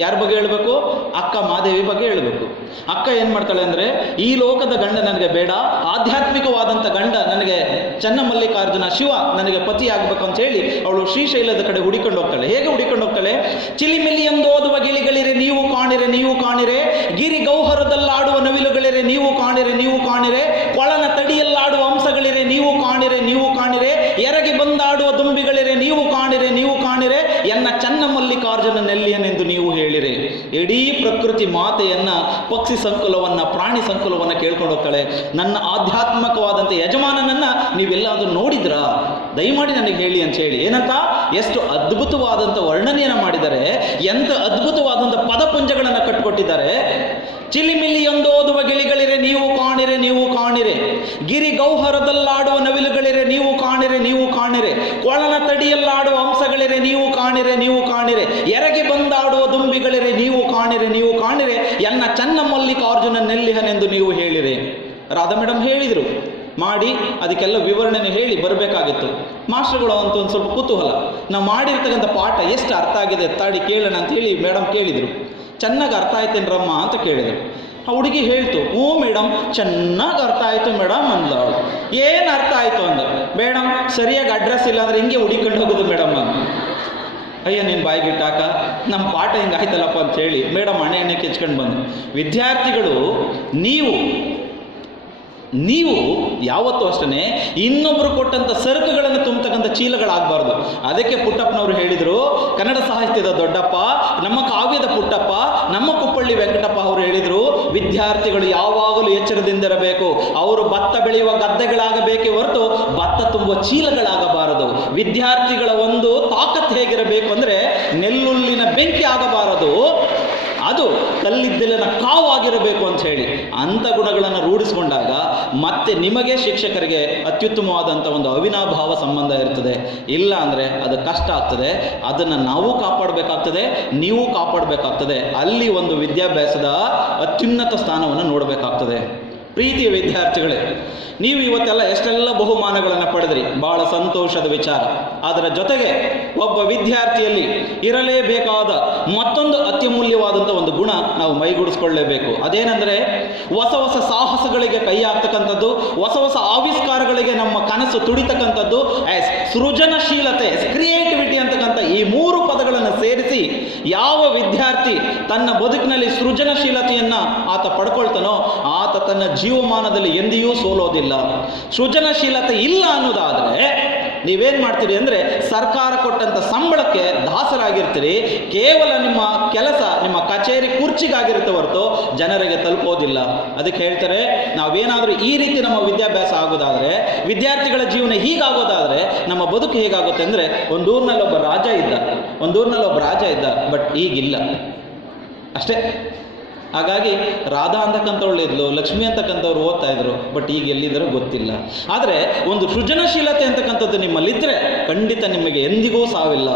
ಯಾರ ಬಗ್ಗೆ ಹೇಳಬೇಕು? ಅಕ್ಕ ಮಾದೇವಿ ಬಗ್ಗೆ ಹೇಳಬೇಕು. ಅಕ್ಕ ಏನು ಮಾಡ್ತಾಳೆ ಅಂದರೆ, ಈ ಲೋಕದ ಗಂಡ ನನಗೆ ಬೇಡ, ಆಧ್ಯಾತ್ಮಿಕವಾದಂಥ ಗಂಡ ನನಗೆ ಚನ್ನಮಲ್ಲಿಕಾರ್ಜುನ ಶಿವ ನನಗೆ ಪತಿ ಆಗಬೇಕು ಅಂತ ಹೇಳಿ ಅವಳು ಶ್ರೀಶೈಲದ ಕಡೆ ಹುಡಿಕೊಂಡು ಹೋಗ್ತಾಳೆ. ಹೇಗೆ ಹುಡಿಕೊಂಡು ಹೋಗ್ತಾಳೆ? ಚಿಲಿಮಿಲಿ ಎಂದೋದುವ ಗಿಳಿಗಳಿರೆ ನೀವು ಕಾಣಿರೆ, ಗಿರಿ ಗೌಹರದಲ್ಲಾಡುವ ನವಿಲುಗಳಿರೆ ನೀವು ಕಾಣಿರೆ, ಕೊಳನ ತಡಿಯಲ್ಲಾಡುವ ಅಂಶಗಳಿರೆ ನೀವು ಕಾಣಿರೆ, ಎರಗಿ ಬಂದಾಡುವ ದುಂಬಿಗಳಿರೆ ನೀವು ಕಾಣಿರೆ, ಎನ್ನ ಚನ್ನಮಲ್ಲಿಕಾರ್ಜುನ ನೆಲ್ಲಿಯನೆಂದು ನೀವು ಹೇಳಿರೆ. ಇಡೀ ಪ್ರಕೃತಿ ಮಾತೆಯನ್ನ, ಪಕ್ಷಿ ಸಂಕುಲವನ್ನ, ಪ್ರಾಣಿ ಸಂಕುಲವನ್ನ ಕೇಳ್ಕೊಂಡು ಹೋಗ್ತಾಳೆ. ನನ್ನ ಆಧ್ಯಾತ್ಮಿಕವಾದಂಥ ಯಜಮಾನನನ್ನ ನೀವೆಲ್ಲಾದ್ರೂ ನೋಡಿದ್ರಾ? ದಯಮಾಡಿ ನನಗೆ ಹೇಳಿ ಅಂತ ಹೇಳಿ. ಏನಂತ ಎಷ್ಟು ಅದ್ಭುತವಾದಂಥ ವರ್ಣನೆಯನ್ನು ಮಾಡಿದ್ದಾರೆ, ಎಂಥ ಅದ್ಭುತವಾದಂಥ ಪದಪುಂಜಗಳನ್ನು ಕಟ್ಟಿಕೊಟ್ಟಿದ್ದಾರೆ. ಚಿಲಿಮಿಲಿ ಎಂದೋದುವ ಗಿಳಿಗಳಿರೆ ನೀವು ಕಾಣಿರೆ, ಗಿರಿ ಗೌಹರದಲ್ಲಾಡುವ ನವಿಲುಗಳಿರೆ ನೀವು ಕಾಣಿರೆ, ಕೊಳನ ತಡಿಯಲ್ಲಾಡುವ ಅಂಶಗಳಿರೆ ನೀವು ಕಾಣಿರೆ, ಎರಗಿ ಬಂದಾಡುವ ದುಂಬಿಗಳಿರೆ ನೀವು ಕಾಣಿರೆ, ಎನ್ನ ಚನ್ನಮಲ್ಲಿಕಾರ್ಜುನ ನೆಲ್ಲಿಹನೆಂದು ನೀವು ಹೇಳಿರೆ. ರಾಧಾ ಮೇಡಮ್ ಹೇಳಿದರು ಮಾಡಿ, ಅದಕ್ಕೆಲ್ಲ ವಿವರಣೆಯನ್ನು ಹೇಳಿ ಬರಬೇಕಾಗಿತ್ತು. ಮಾಸ್ಟರ್ಗಳು ಅಂತ ಒಂದು ಸ್ವಲ್ಪ ಕುತೂಹಲ, ನಾವು ಮಾಡಿರ್ತಕ್ಕಂಥ ಪಾಠ ಎಷ್ಟು ಅರ್ಥ ಆಗಿದೆ ತಾಡಿ ಕೇಳೋಣ ಅಂತ ಹೇಳಿ ಮೇಡಮ್ ಕೇಳಿದರು. ಚೆನ್ನಾಗಿ ಅರ್ಥ ಆಯ್ತೇನ್ರಮ್ಮ ಅಂತ ಕೇಳಿದರು. ಆ ಹುಡುಗಿ ಹೇಳ್ತು, ಹ್ಞೂ ಮೇಡಮ್ ಚೆನ್ನಾಗಿ ಅರ್ಥ ಆಯಿತು ಮೇಡಮ್ ಅಂದವಳು. ಏನು ಅರ್ಥ ಆಯಿತು ಅಂದ. ಮೇಡಮ್ ಸರಿಯಾಗಿ ಅಡ್ರೆಸ್ ಇಲ್ಲ ಅಂದರೆ ಹಿಂಗೆ ಹುಡಿಕೊಂಡು ಹೋಗೋದು ಮೇಡಮ್ ಅಂದ. ಅಯ್ಯ ನೀನು ಬಾಯಿಗಿಟ್ಟಾಕ, ನಮ್ಮ ಪಾಠ ಹಿಂಗೆ ಆಯ್ತಲ್ಲಪ್ಪ ಅಂಥೇಳಿ ಮೇಡಮ್ ಎಣ್ಣೆ ಕೆಚ್ಕೊಂಡು ಬಂದು. ವಿದ್ಯಾರ್ಥಿಗಳು ನೀವು ಯಾವತ್ತೂ ಅಷ್ಟೇ ಇನ್ನೊಬ್ಬರು ಕೊಟ್ಟಂಥ ಸರಕುಗಳನ್ನು ತುಂಬತಕ್ಕಂಥ ಚೀಲಗಳಾಗಬಾರ್ದು. ಅದಕ್ಕೆ ಪುಟ್ಟಪ್ಪನವರು ಹೇಳಿದರು, ಕನ್ನಡ ಸಾಹಿತ್ಯದ ದೊಡ್ಡಪ್ಪ, ನಮ್ಮ ಕಾವ್ಯದ ಪುಟ್ಟಪ್ಪ, ನಮ್ಮ ಕುಪ್ಪಳ್ಳಿ ವೆಂಕಟಪ್ಪ ಅವರು ಹೇಳಿದರು, ವಿದ್ಯಾರ್ಥಿಗಳು ಯಾವಾಗಲೂ ಎಚ್ಚರದಿಂದಿರಬೇಕು. ಅವರು ಭತ್ತ ಬೆಳೆಯುವ ಗದ್ದೆಗಳಾಗಬೇಕೇ ಹೊರತು ಭತ್ತ ತುಂಬುವ ಚೀಲಗಳಾಗಬಾರದು. ವಿದ್ಯಾರ್ಥಿಗಳ ಒಂದು ತಾಕತ್ತು ಹೇಗಿರಬೇಕು ಅಂದರೆ ನೆಲ್ಲುಲ್ಲಿನ ಬೆಂಕಿ ಆಗಬಾರದು, ಅದು ಕಲ್ಲಿದ್ದಲಿನ ಕಾವಾಗಿರಬೇಕು ಅಂತ ಹೇಳಿ. ಅಂಥ ಗುಣಗಳನ್ನು ರೂಢಿಸಿಕೊಂಡಾಗ ಮತ್ತೆ ನಿಮಗೆ ಶಿಕ್ಷಕರಿಗೆ ಅತ್ಯುತ್ತಮವಾದಂಥ ಒಂದು ಅವಿನಾಭಾವ ಸಂಬಂಧ ಇರ್ತದೆ. ಇಲ್ಲ ಅಂದರೆ ಅದು ಕಷ್ಟ ಆಗ್ತದೆ. ಅದನ್ನು ನಾವು ಕಾಪಾಡಬೇಕಾಗ್ತದೆ, ನೀವು ಕಾಪಾಡಬೇಕಾಗ್ತದೆ. ಅಲ್ಲಿ ಒಂದು ವಿದ್ಯಾಭ್ಯಾಸದ ಅತ್ಯುನ್ನತ ಸ್ಥಾನವನ್ನು ನೋಡಬೇಕಾಗ್ತದೆ. ಪ್ರೀತಿಯ ವಿದ್ಯಾರ್ಥಿಗಳೇ, ನೀವು ಇವತ್ತೆಲ್ಲ ಎಷ್ಟೆಲ್ಲ ಬಹುಮಾನಗಳನ್ನು ಪಡೆದ್ರಿ, ಬಹಳ ಸಂತೋಷದ ವಿಚಾರ. ಅದರ ಜೊತೆಗೆ ಒಬ್ಬ ವಿದ್ಯಾರ್ಥಿಯಲ್ಲಿ ಇರಲೇಬೇಕಾದ ಮತ್ತೊಂದು ಅತ್ಯಮೂಲ್ಯವಾದಂಥ ಒಂದು ಗುಣ ನಾವು ಮೈಗೂಡಿಸ್ಕೊಳ್ಳೇಬೇಕು. ಅದೇನೆಂದರೆ ಹೊಸ ಹೊಸ ಸಾಹಸಗಳಿಗೆ ಕೈ ಹಾಕ್ತಕ್ಕಂಥದ್ದು, ಹೊಸ ಹೊಸ ಆವಿಷ್ಕಾರಗಳಿಗೆ ನಮ್ಮ ಕನಸು ತುಡಿತಕ್ಕಂಥದ್ದು, ಸೃಜನಶೀಲತೆ, ಕ್ರಿಯೇಟಿವಿಟಿ ಅಂತಕ್ಕಂಥ ಈ 3 ಪದಗಳನ್ನು ಸೇರಿಸಿ ಯಾವ ವಿದ್ಯಾರ್ಥಿ ತನ್ನ ಬದುಕಿನಲ್ಲಿ ಸೃಜನಶೀಲತೆಯನ್ನು ಆತ ಪಡ್ಕೊಳ್ತಾನೋ ಆತ ತನ್ನ ಜೀವಮಾನದಲ್ಲಿ ಎಂದಿಯೂ ಸೋಲೋದಿಲ್ಲ. ಸೃಜನಶೀಲತೆ ಇಲ್ಲ ಅನ್ನೋದಾದರೆ ನೀವೇನು ಮಾಡ್ತೀರಿ ಅಂದರೆ ಸರ್ಕಾರ ಕೊಟ್ಟಂಥ ಸಂಬಳಕ್ಕೆ ದಾಸರಾಗಿರ್ತೀರಿ. ಕೇವಲ ನಿಮ್ಮ ಕೆಲಸ ನಿಮ್ಮ ಕಚೇರಿ ಕುರ್ಚಿಗಾಗಿರುತ್ತೆ ಹೊರತು ಜನರಿಗೆ ತಲುಪೋದಿಲ್ಲ. ಅದಕ್ಕೆ ಹೇಳ್ತಾರೆ, ನಾವೇನಾದರೂ ಈ ರೀತಿ ನಮ್ಮ ವಿದ್ಯಾಭ್ಯಾಸ ಆಗೋದಾದರೆ, ವಿದ್ಯಾರ್ಥಿಗಳ ಜೀವನ ಹೀಗಾಗೋದಾದರೆ ನಮ್ಮ ಬದುಕು ಹೇಗಾಗುತ್ತೆ ಅಂದರೆ, ಒಂದೂರಿನಲ್ಲಿ ಒಬ್ಬ ರಾಜ ಇದ್ದ, ಬಟ್ ಈಗಿಲ್ಲ ಅಷ್ಟೇ. ಹಾಗಾಗಿ ರಾಧಾ ಅಂತಕ್ಕಂಥವಳು ಇದ್ಲು, ಲಕ್ಷ್ಮಿ ಅಂತಕ್ಕಂಥವ್ರು ಓದ್ತಾ ಇದ್ರು, ಬಟ್ ಈಗ ಎಲ್ಲಿದ್ದರೂ ಗೊತ್ತಿಲ್ಲ. ಆದರೆ ಒಂದು ಸೃಜನಶೀಲತೆ ಅಂತಕ್ಕಂಥದ್ದು ನಿಮ್ಮಲ್ಲಿದ್ದರೆ ಖಂಡಿತ ನಿಮಗೆ ಎಂದಿಗೂ ಸಾವಿಲ್ಲ,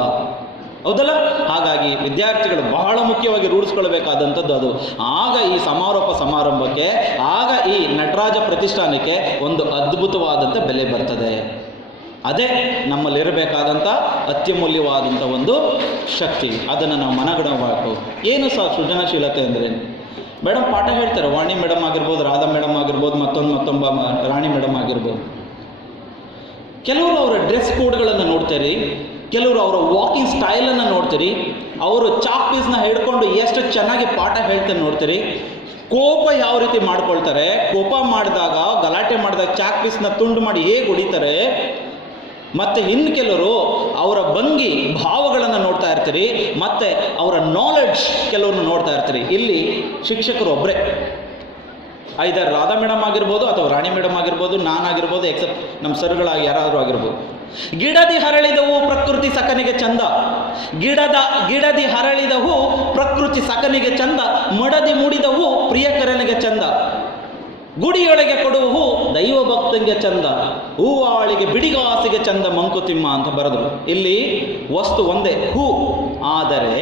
ಹೌದಲ್ಲ? ಹಾಗಾಗಿ ವಿದ್ಯಾರ್ಥಿಗಳು ಬಹಳ ಮುಖ್ಯವಾಗಿ ರೂಢಿಸ್ಕೊಳ್ಬೇಕಾದಂಥದ್ದು ಅದು. ಆಗ ಈ ಸಮಾರಂಭಕ್ಕೆ, ಆಗ ಈ ನಟರಾಜ ಪ್ರತಿಷ್ಠಾನಕ್ಕೆ ಒಂದು ಅದ್ಭುತವಾದಂಥ ಬೆಲೆ ಬರ್ತದೆ. ಅದೇ ನಮ್ಮಲ್ಲಿರಬೇಕಾದಂಥ ಅತ್ಯಮೂಲ್ಯವಾದಂಥ ಒಂದು ಶಕ್ತಿ. ಅದನ್ನು ನಾವು ಮನಗಣಬೇಕು. ಏನು ಸೃಜನಶೀಲತೆ ಅಂದರೆ, ಮೇಡಮ್ ಪಾಠ ಹೇಳ್ತಾರೆ, ವಾಣಿ ಮೇಡಮ್ ಆಗಿರ್ಬೋದು, ರಾಧಾ ಮೇಡಮ್ ಆಗಿರ್ಬೋದು, ಮತ್ತೊಬ್ಬ ರಾಣಿ ಮೇಡಮ್ ಆಗಿರ್ಬೋದು. ಕೆಲವರು ಅವರ ಡ್ರೆಸ್ ಕೋಡ್ಗಳನ್ನು ನೋಡ್ತೀರಿ, ಕೆಲವರು ಅವರ ವಾಕಿಂಗ್ ಸ್ಟೈಲನ್ನು ನೋಡ್ತೀರಿ, ಅವರು ಚಾಕ್ ಪೀಸ್ನ ಹಿಡ್ಕೊಂಡು ಎಷ್ಟು ಚೆನ್ನಾಗಿ ಪಾಠ ಹೇಳ್ತಾರೆ ನೋಡ್ತೀರಿ. ಕೋಪ ಯಾವ ರೀತಿ ಮಾಡ್ಕೊಳ್ತಾರೆ, ಕೋಪ ಮಾಡಿದಾಗ, ಗಲಾಟೆ ಮಾಡಿದಾಗ ಚಾಕ್ ಪೀಸ್ನ ತುಂಡು ಮಾಡಿ ಹೇಗೆ ಹೊಡಿತಾರೆ. ಮತ್ತು ಇನ್ನು ಕೆಲವರು ಅವರ ಭಂಗಿ ಭಾವಗಳನ್ನು ನೋಡ್ತಾ ಇರ್ತೀರಿ, ಮತ್ತು ಅವರ ನಾಲೆಡ್ಜ್ ಕೆಲವನ್ನು ನೋಡ್ತಾ ಇರ್ತೀರಿ. ಇಲ್ಲಿ ಶಿಕ್ಷಕರು ಒಬ್ಬರೇ, ಐದರ್ ರಾಧಾ ಮೇಡಮ್ ಆಗಿರ್ಬೋದು ಅಥವಾ ರಾಣಿ ಮೇಡಮ್ ಆಗಿರ್ಬೋದು, ನಾನಾಗಿರ್ಬೋದು, ಎಕ್ಸೆಪ್ಟ್ ನಮ್ಮ ಸರ್ಗಳಾಗಿ ಯಾರಾದರೂ ಆಗಿರ್ಬೋದು. ಗಿಡದಿ ಹರಳಿದವು ಪ್ರಕೃತಿ ಸಕನಿಗೆ ಚಂದ, ಗಿಡದಿ ಹರಳಿದವು ಪ್ರಕೃತಿ ಸಕನಿಗೆ ಚಂದ, ಮಡದಿ ಮುಡಿದವು ಪ್ರಿಯಕರನಿಗೆ ಚಂದ, ಗುಡಿಯೊಳಗೆ ಕೊಡುವು ದೈವ ಭಕ್ತಂಗೆ ಚಂದ, ಹೂವಾಳಿಗೆ ಬಿಡಿಗಾಸಿಗೆ ಚಂದ ಮಂಕುತಿಮ್ಮ ಅಂತ ಬರೆದರು. ಇಲ್ಲಿ ವಸ್ತು ಒಂದೇ, ಹೂ. ಆದರೆ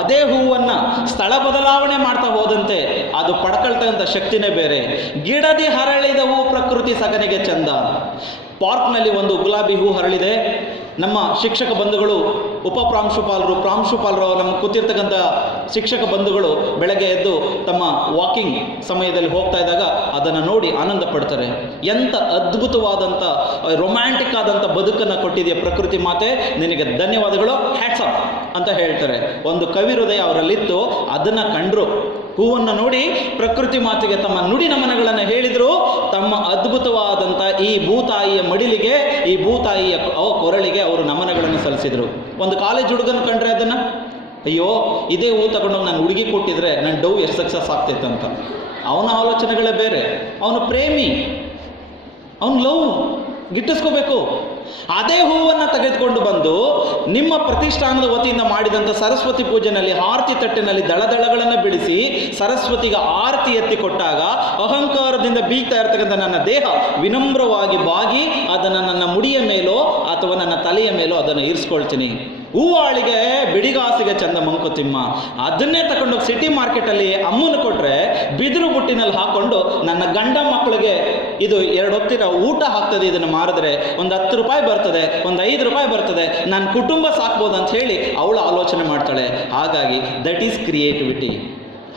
ಅದೇ ಹೂವನ್ನು ಸ್ಥಳ ಬದಲಾವಣೆ ಮಾಡ್ತಾ ಹೋದಂತೆ ಅದು ಪಡ್ಕೊಳ್ತಕ್ಕಂಥ ಶಕ್ತಿನೇ ಬೇರೆ. ಗಿಡದಿ ಹರಳಿದ ಹೂ ಪ್ರಕೃತಿ ಸಗನಿಗೆ ಚಂದ. ಪಾರ್ಕ್ನಲ್ಲಿ ಒಂದು ಗುಲಾಬಿ ಹೂ ಹರಳಿದೆ. ನಮ್ಮ ಶಿಕ್ಷಕ ಬಂಧುಗಳು, ಪ್ರಾಂಶುಪಾಲರು ನಮ್ಮ ಕೂತಿರ್ತಕ್ಕಂಥ ಶಿಕ್ಷಕ ಬಂಧುಗಳು ಬೆಳಗ್ಗೆ ಎದ್ದು ತಮ್ಮ ವಾಕಿಂಗ್ ಸಮಯದಲ್ಲಿ ಹೋಗ್ತಾ ಇದ್ದಾಗ ಅದನ್ನು ನೋಡಿ ಆನಂದ ಪಡ್ತಾರೆ. ಎಂಥ ಅದ್ಭುತವಾದಂಥ ರೊಮ್ಯಾಂಟಿಕ್ ಆದಂಥ ಬದುಕನ್ನು ಕೊಟ್ಟಿದೆಯಾ ಪ್ರಕೃತಿ ಮಾತೆ, ನಿನಗೆ ಧನ್ಯವಾದಗಳು, ಹ್ಯಾಟ್ಸ್ ಆಫ್ ಅಂತ ಹೇಳ್ತಾರೆ. ಒಂದು ಕವಿ ಹೃದಯ ಅವರಲ್ಲಿತ್ತು, ಅದನ್ನು ಕಂಡರು. ಹೂವನ್ನು ನೋಡಿ ಪ್ರಕೃತಿ ಮಾತೆಗೆ ತಮ್ಮ ನುಡಿ ನಮನಗಳನ್ನು ಹೇಳಿದರು. ತಮ್ಮ ಅದ್ಭುತವಾದಂಥ ಈ ಭೂತಾಯಿಯ ಮಡಿಲಿಗೆ, ಈ ಭೂತಾಯಿಯ ಕೊರಳಿಗೆ ಅವರು ನಮನಗಳನ್ನು ಸಲ್ಲಿಸಿದರು. ಒಂದು ಕಾಲೇಜ್ ಹುಡುಗನ ಕಂಡ್ರೆ ಅದನ್ನು, ಅಯ್ಯೋ ಇದೇ ಹೂ ತಗೊಂಡೋಗಿ ನಾನು ಹುಡುಗಿ ಕೊಟ್ಟಿದ್ರೆ ನನ್ನ ಡವ್ ಎಷ್ಟು ಸಕ್ಸಸ್ ಆಗ್ತೈತಂತ. ಅವನ ಆಲೋಚನೆಗಳೇ ಬೇರೆ. ಅವನು ಪ್ರೇಮಿ, ಅವನು ಲವ್ ಗಿಟ್ಟಿಸ್ಕೋಬೇಕು. ಅದೇ ಹೂವನ್ನು ತೆಗೆದುಕೊಂಡು ಬಂದು ನಿಮ್ಮ ಪ್ರತಿಷ್ಠಾನದ ವತಿಯಿಂದ ಮಾಡಿದಂಥ ಸರಸ್ವತಿ ಪೂಜೆಯಲ್ಲಿ ಆರತಿ ತಟ್ಟಿನಲ್ಲಿ ದಳದಳಗಳನ್ನು ಬಿಡಿಸಿ ಸರಸ್ವತಿಗೆ ಆರತಿ ಎತ್ತಿ ಕೊಟ್ಟಾಗ ಅಹಂಕಾರದಿಂದ ಬೀಗ್ತಾ ಇರ್ತಕ್ಕಂಥ ನನ್ನ ದೇಹ ವಿನಮ್ರವಾಗಿ ಬಾಗಿ ಅದನ್ನು ನನ್ನ ಮುಡಿಯ ಮೇಲೋ ಅಥವಾ ನನ್ನ ತಲೆಯ ಮೇಲೋ ಅದನ್ನು ಇರಿಸ್ಕೊಳ್ತೀನಿ. ಹೂವಾಳಿಗೆ ಬಿಡಿಗಾಸಿಗೆ ಚಂದ ಮಂಕುತಿಮ್ಮ. ಅದನ್ನೇ ತಗೊಂಡೋಗಿ ಸಿಟಿ ಮಾರ್ಕೆಟಲ್ಲಿ ಅಮ್ಮನ ಕೊಟ್ಟರೆ ಬಿದಿರು ಬುಟ್ಟಿನಲ್ಲಿ ಹಾಕ್ಕೊಂಡು ನನ್ನ ಗಂಡ ಮಕ್ಕಳಿಗೆ ಇದು 2 ಹೊತ್ತಿನ ಊಟ ಆಗ್ತದೆ, ಇದನ್ನು ಮಾರಿದ್ರೆ ಒಂದು 10 ರೂಪಾಯಿ ಬರ್ತದೆ, ಒಂದು 5 ರೂಪಾಯಿ ಬರ್ತದೆ, ನನ್ನ ಕುಟುಂಬ ಸಾಕ್ಬೋದು ಅಂತ ಹೇಳಿ ಅವಳು ಆಲೋಚನೆ ಮಾಡ್ತಾಳೆ. ಹಾಗಾಗಿ ದಟ್ ಈಸ್ ಕ್ರಿಯೇಟಿವಿಟಿ.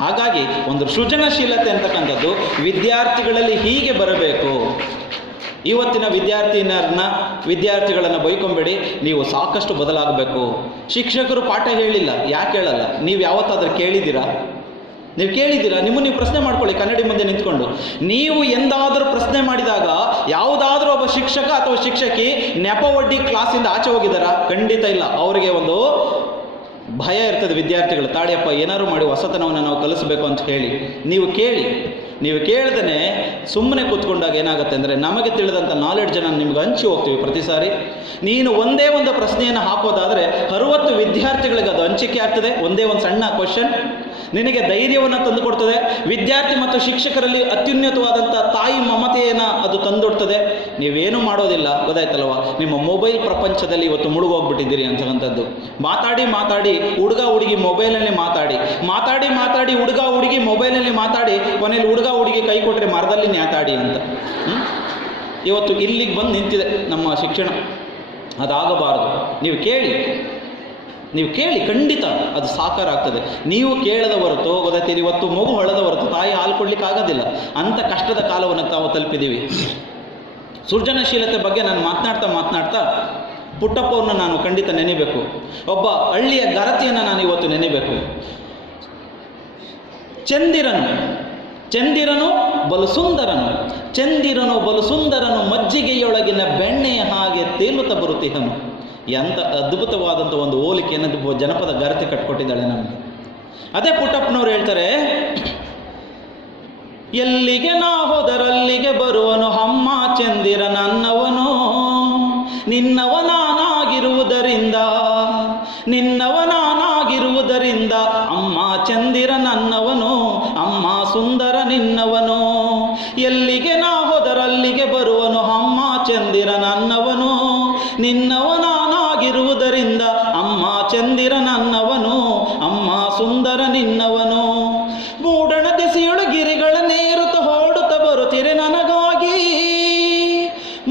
ಹಾಗಾಗಿ ಒಂದು ಸೃಜನಶೀಲತೆ ಅಂತಕ್ಕಂಥದ್ದು ವಿದ್ಯಾರ್ಥಿಗಳಲ್ಲಿ ಹೀಗೆ ಬರಬೇಕು. ಇವತ್ತಿನ ವಿದ್ಯಾರ್ಥಿಗಳನ್ನು ಬೈಕೊಂಬೇಡಿ, ನೀವು ಸಾಕಷ್ಟು ಬದಲಾಗಬೇಕು. ಶಿಕ್ಷಕರು ಪಾಠ ಹೇಳಿಲ್ಲ, ಯಾಕೆ ಹೇಳಲ್ಲ? ನೀವು ಯಾವತ್ತಾದ್ರೂ ಕೇಳಿದ್ದೀರಾ? ನಿಮ್ಮನ್ನು ನೀವು ಪ್ರಶ್ನೆ ಮಾಡ್ಕೊಳ್ಳಿ. ಕನ್ನಡಿ ಮುಂದೆ ನಿಂತ್ಕೊಂಡು ನೀವು ಎಂದಾದರೂ ಪ್ರಶ್ನೆ ಮಾಡಿದಾಗ ಯಾವುದಾದ್ರೂ ಒಬ್ಬ ಶಿಕ್ಷಕ ಅಥವಾ ಶಿಕ್ಷಕಿ ನೆಪ ಒಡ್ಡಿ ಕ್ಲಾಸಿಂದ ಆಚೆ ಹೋಗಿದ್ದಾರಾ? ಖಂಡಿತ ಇಲ್ಲ. ಅವರಿಗೆ ಒಂದು ಭಯ ಇರ್ತದೆ ವಿದ್ಯಾರ್ಥಿಗಳು, ತಾಳಿಯಪ್ಪ ಏನಾದ್ರು ಮಾಡಿ ಹೊಸತನವನ್ನು ನಾವು ಕಲಿಸ್ಬೇಕು ಅಂತ ಹೇಳಿ. ನೀವು ಕೇಳ್ದೇ ಸುಮ್ಮನೆ ಕೂತ್ಕೊಂಡಾಗ ಏನಾಗುತ್ತೆ ಅಂದರೆ, ನಮಗೆ ತಿಳಿದಂಥ ನಾಲೆಡ್ಜನ್ನು ನಿಮ್ಗೆ ಹಂಚಿ ಹೋಗ್ತೀವಿ ಪ್ರತಿ ಸಾರಿ. ನೀನು ಒಂದೇ ಒಂದು ಪ್ರಶ್ನೆಯನ್ನು ಹಾಕೋದಾದರೆ 60 ವಿದ್ಯಾರ್ಥಿಗಳಿಗೆ ಅದು ಹಂಚಿಕೆ ಆಗ್ತದೆ. ಒಂದೇ ಒಂದು ಸಣ್ಣ ಕ್ವಶನ್ ನಿನಗೆ ಧೈರ್ಯವನ್ನು ತಂದುಕೊಡ್ತದೆ. ವಿದ್ಯಾರ್ಥಿ ಮತ್ತು ಶಿಕ್ಷಕರಲ್ಲಿ ಅತ್ಯುನ್ನತವಾದಂಥ ತಾಯಿ ಮಮತೆಯನ್ನು ಅದು ತಂದೊಡ್ತದೆ. ನೀವೇನು ಮಾಡೋದಿಲ್ಲ, ಗೊತ್ತಾಯ್ತಲ್ವ? ನಿಮ್ಮ ಮೊಬೈಲ್ ಪ್ರಪಂಚದಲ್ಲಿ ಇವತ್ತು ಮುಳುಗೋಗ್ಬಿಟ್ಟಿದ್ದೀರಿ ಅಂತಕ್ಕಂಥದ್ದು. ಮಾತಾಡಿ ಹುಡುಗ ಹುಡುಗಿ ಮೊಬೈಲಲ್ಲಿ ಮಾತಾಡಿ ಹುಡುಗ ಹುಡುಗಿ ಮೊಬೈಲಲ್ಲಿ ಮಾತಾಡಿ ಕೊನೆಯಲ್ಲಿ ಹುಡುಗ ಹುಡುಗಿ ಕೈ ಕೊಟ್ಟರೆ ಮರದಲ್ಲಿ ನ್ಯಾತಾಡಿ ಅಂತ. ಇವತ್ತು ಇಲ್ಲಿಗೆ ಬಂದು ನಿಂತಿದೆ ನಮ್ಮ ಶಿಕ್ಷಣ. ಅದಾಗಬಾರದು. ನೀವು ಕೇಳಿ ಖಂಡಿತ ಅದು ಸಾಕಾರ ಆಗ್ತದೆ. ನೀವು ಕೇಳದ ಹೊರತು, ಗೊತ್ತಾಯ್ತೀರಿ, ಇವತ್ತು ಮಗು ಹೊಳೆದ ಹೊರತು ತಾಯಿ ಹಾಲು ಕೊಡ್ಲಿಕ್ಕೆ ಆಗೋದಿಲ್ಲ. ಅಂಥ ಕಷ್ಟದ ಕಾಲವನ್ನು ತಾವು ತಲುಪಿದ್ದೀವಿ. ಸೃಜನಶೀಲತೆ ಬಗ್ಗೆ ನಾನು ಮಾತನಾಡ್ತಾ ಪುಟ್ಟಪ್ಪವನ್ನು ನಾನು ಖಂಡಿತ ನೆನೆಬೇಕು. ಒಬ್ಬ ಹಳ್ಳಿಯ ಗರತಿಯನ್ನು ನಾನು ಇವತ್ತು ನೆನೆಬೇಕು. ಚಂದಿರನು ಬಲು ಸುಂದರನು, ಚಂದಿರನು ಬಲು ಸುಂದರನು, ಮಜ್ಜಿಗೆಯೊಳಗಿನ ಬೆಣ್ಣೆಯ ಹಾಗೆ ತೇಲುತ್ತಾ ಬರುತ್ತಿಹನು. ಎಂಥ ಅದ್ಭುತವಾದಂಥ ಒಂದು ಹೋಲಿಕೆಯನ್ನು ಜನಪದ ಗರತಿ ಕಟ್ಕೊಟ್ಟಿದ್ದಾಳೆ ನಮಗೆ. ಅದೇ ಪುಟ್ಟಪ್ಪನವ್ರು ಹೇಳ್ತಾರೆ, ಎಲ್ಲಿಗೆ ನಾ ಹೋದರಲ್ಲಿಗೆ ಬರುವನು ಅಮ್ಮ ಚಂದಿರ ನನ್ನವನು, ನಿನ್ನವನಾಗಿರುವುದರಿಂದ ಅಮ್ಮ ಚಂದಿರ ನನ್ನವನು, ಅಮ್ಮ ಸುಂದರ ನಿನ್ನವನು. ಎಲ್ಲಿಗೆ ನಾ ಹೋದರಲ್ಲಿಗೆ ಬರುವನು ಅಮ್ಮ ಚಂದಿರ ನನ್ನವನು, ನಿನ್ನವನಾಗಿರುವುದರಿಂದ ಅಮ್ಮ ಚಂದಿರ ನನ್ನವನು, ಅಮ್ಮ ಸುಂದರ ನಿನ್ನವನು. ಮೂಡಣ ದೆಸೆಯೊಳು ಗಿರಿಗಳನ್ನೇರುತ್ತ ಹೊಡುತ್ತ ಬರುತ್ತಿರೆ ನನಗಾಗಿ,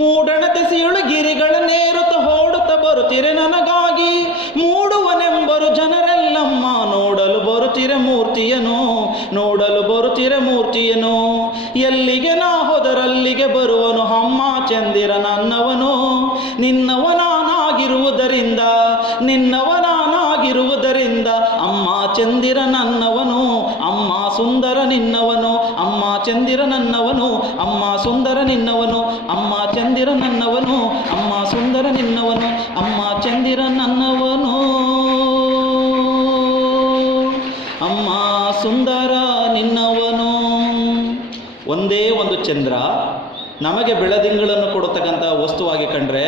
ಮೂಡಣ ದೆಸೆಯೊಳು ಗಿರಿಗಳನ್ನೇರುತ್ತ ಹೊಡುತ್ತ ಬರುತ್ತಿರೆ ನನಗಾಗಿ. ಮೂಡುವನೆಂಬರು ಜನರೆಲ್ಲಮ್ಮ ನೋಡಲು ಬರುತ್ತಿರೆ ಮೂರ್ತಿಯನು, ಎಲ್ಲಿಗೆ ನಾ ಹೋದರಲ್ಲಿಗೆ ಬರುವನು ಅಮ್ಮ ಚಂದಿರ ನನ್ನವನು, ನಿನ್ನವನಾಗಿರುವುದರಿಂದ ಅಮ್ಮ ಚಂದಿರ ನನ್ನವನು, ಅಮ್ಮ ಸುಂದರ ನಿನ್ನವನು, ಅಮ್ಮ ಚಂದಿರ ನನ್ನವನು, ಅಮ್ಮ ಸುಂದರ ನಿನ್ನವನು, ಅಮ್ಮ ಚಂದಿರ ನನ್ನವನು, ಅಮ್ಮ ಸುಂದರ ನಿನ್ನವನು, ಅಮ್ಮ ಚಂದಿರ ನನ್ನವನು, ಅಮ್ಮ ಸುಂದರ ನಿನ್ನವನು. ಒಂದೇ ಒಂದು ಚಂದ್ರ ನಮಗೆ ಬೆಳದಿಂಗಳನ್ನು ಕೊಡತಕ್ಕಂಥ ವಸ್ತುವಾಗಿ ಕಂಡ್ರೆ,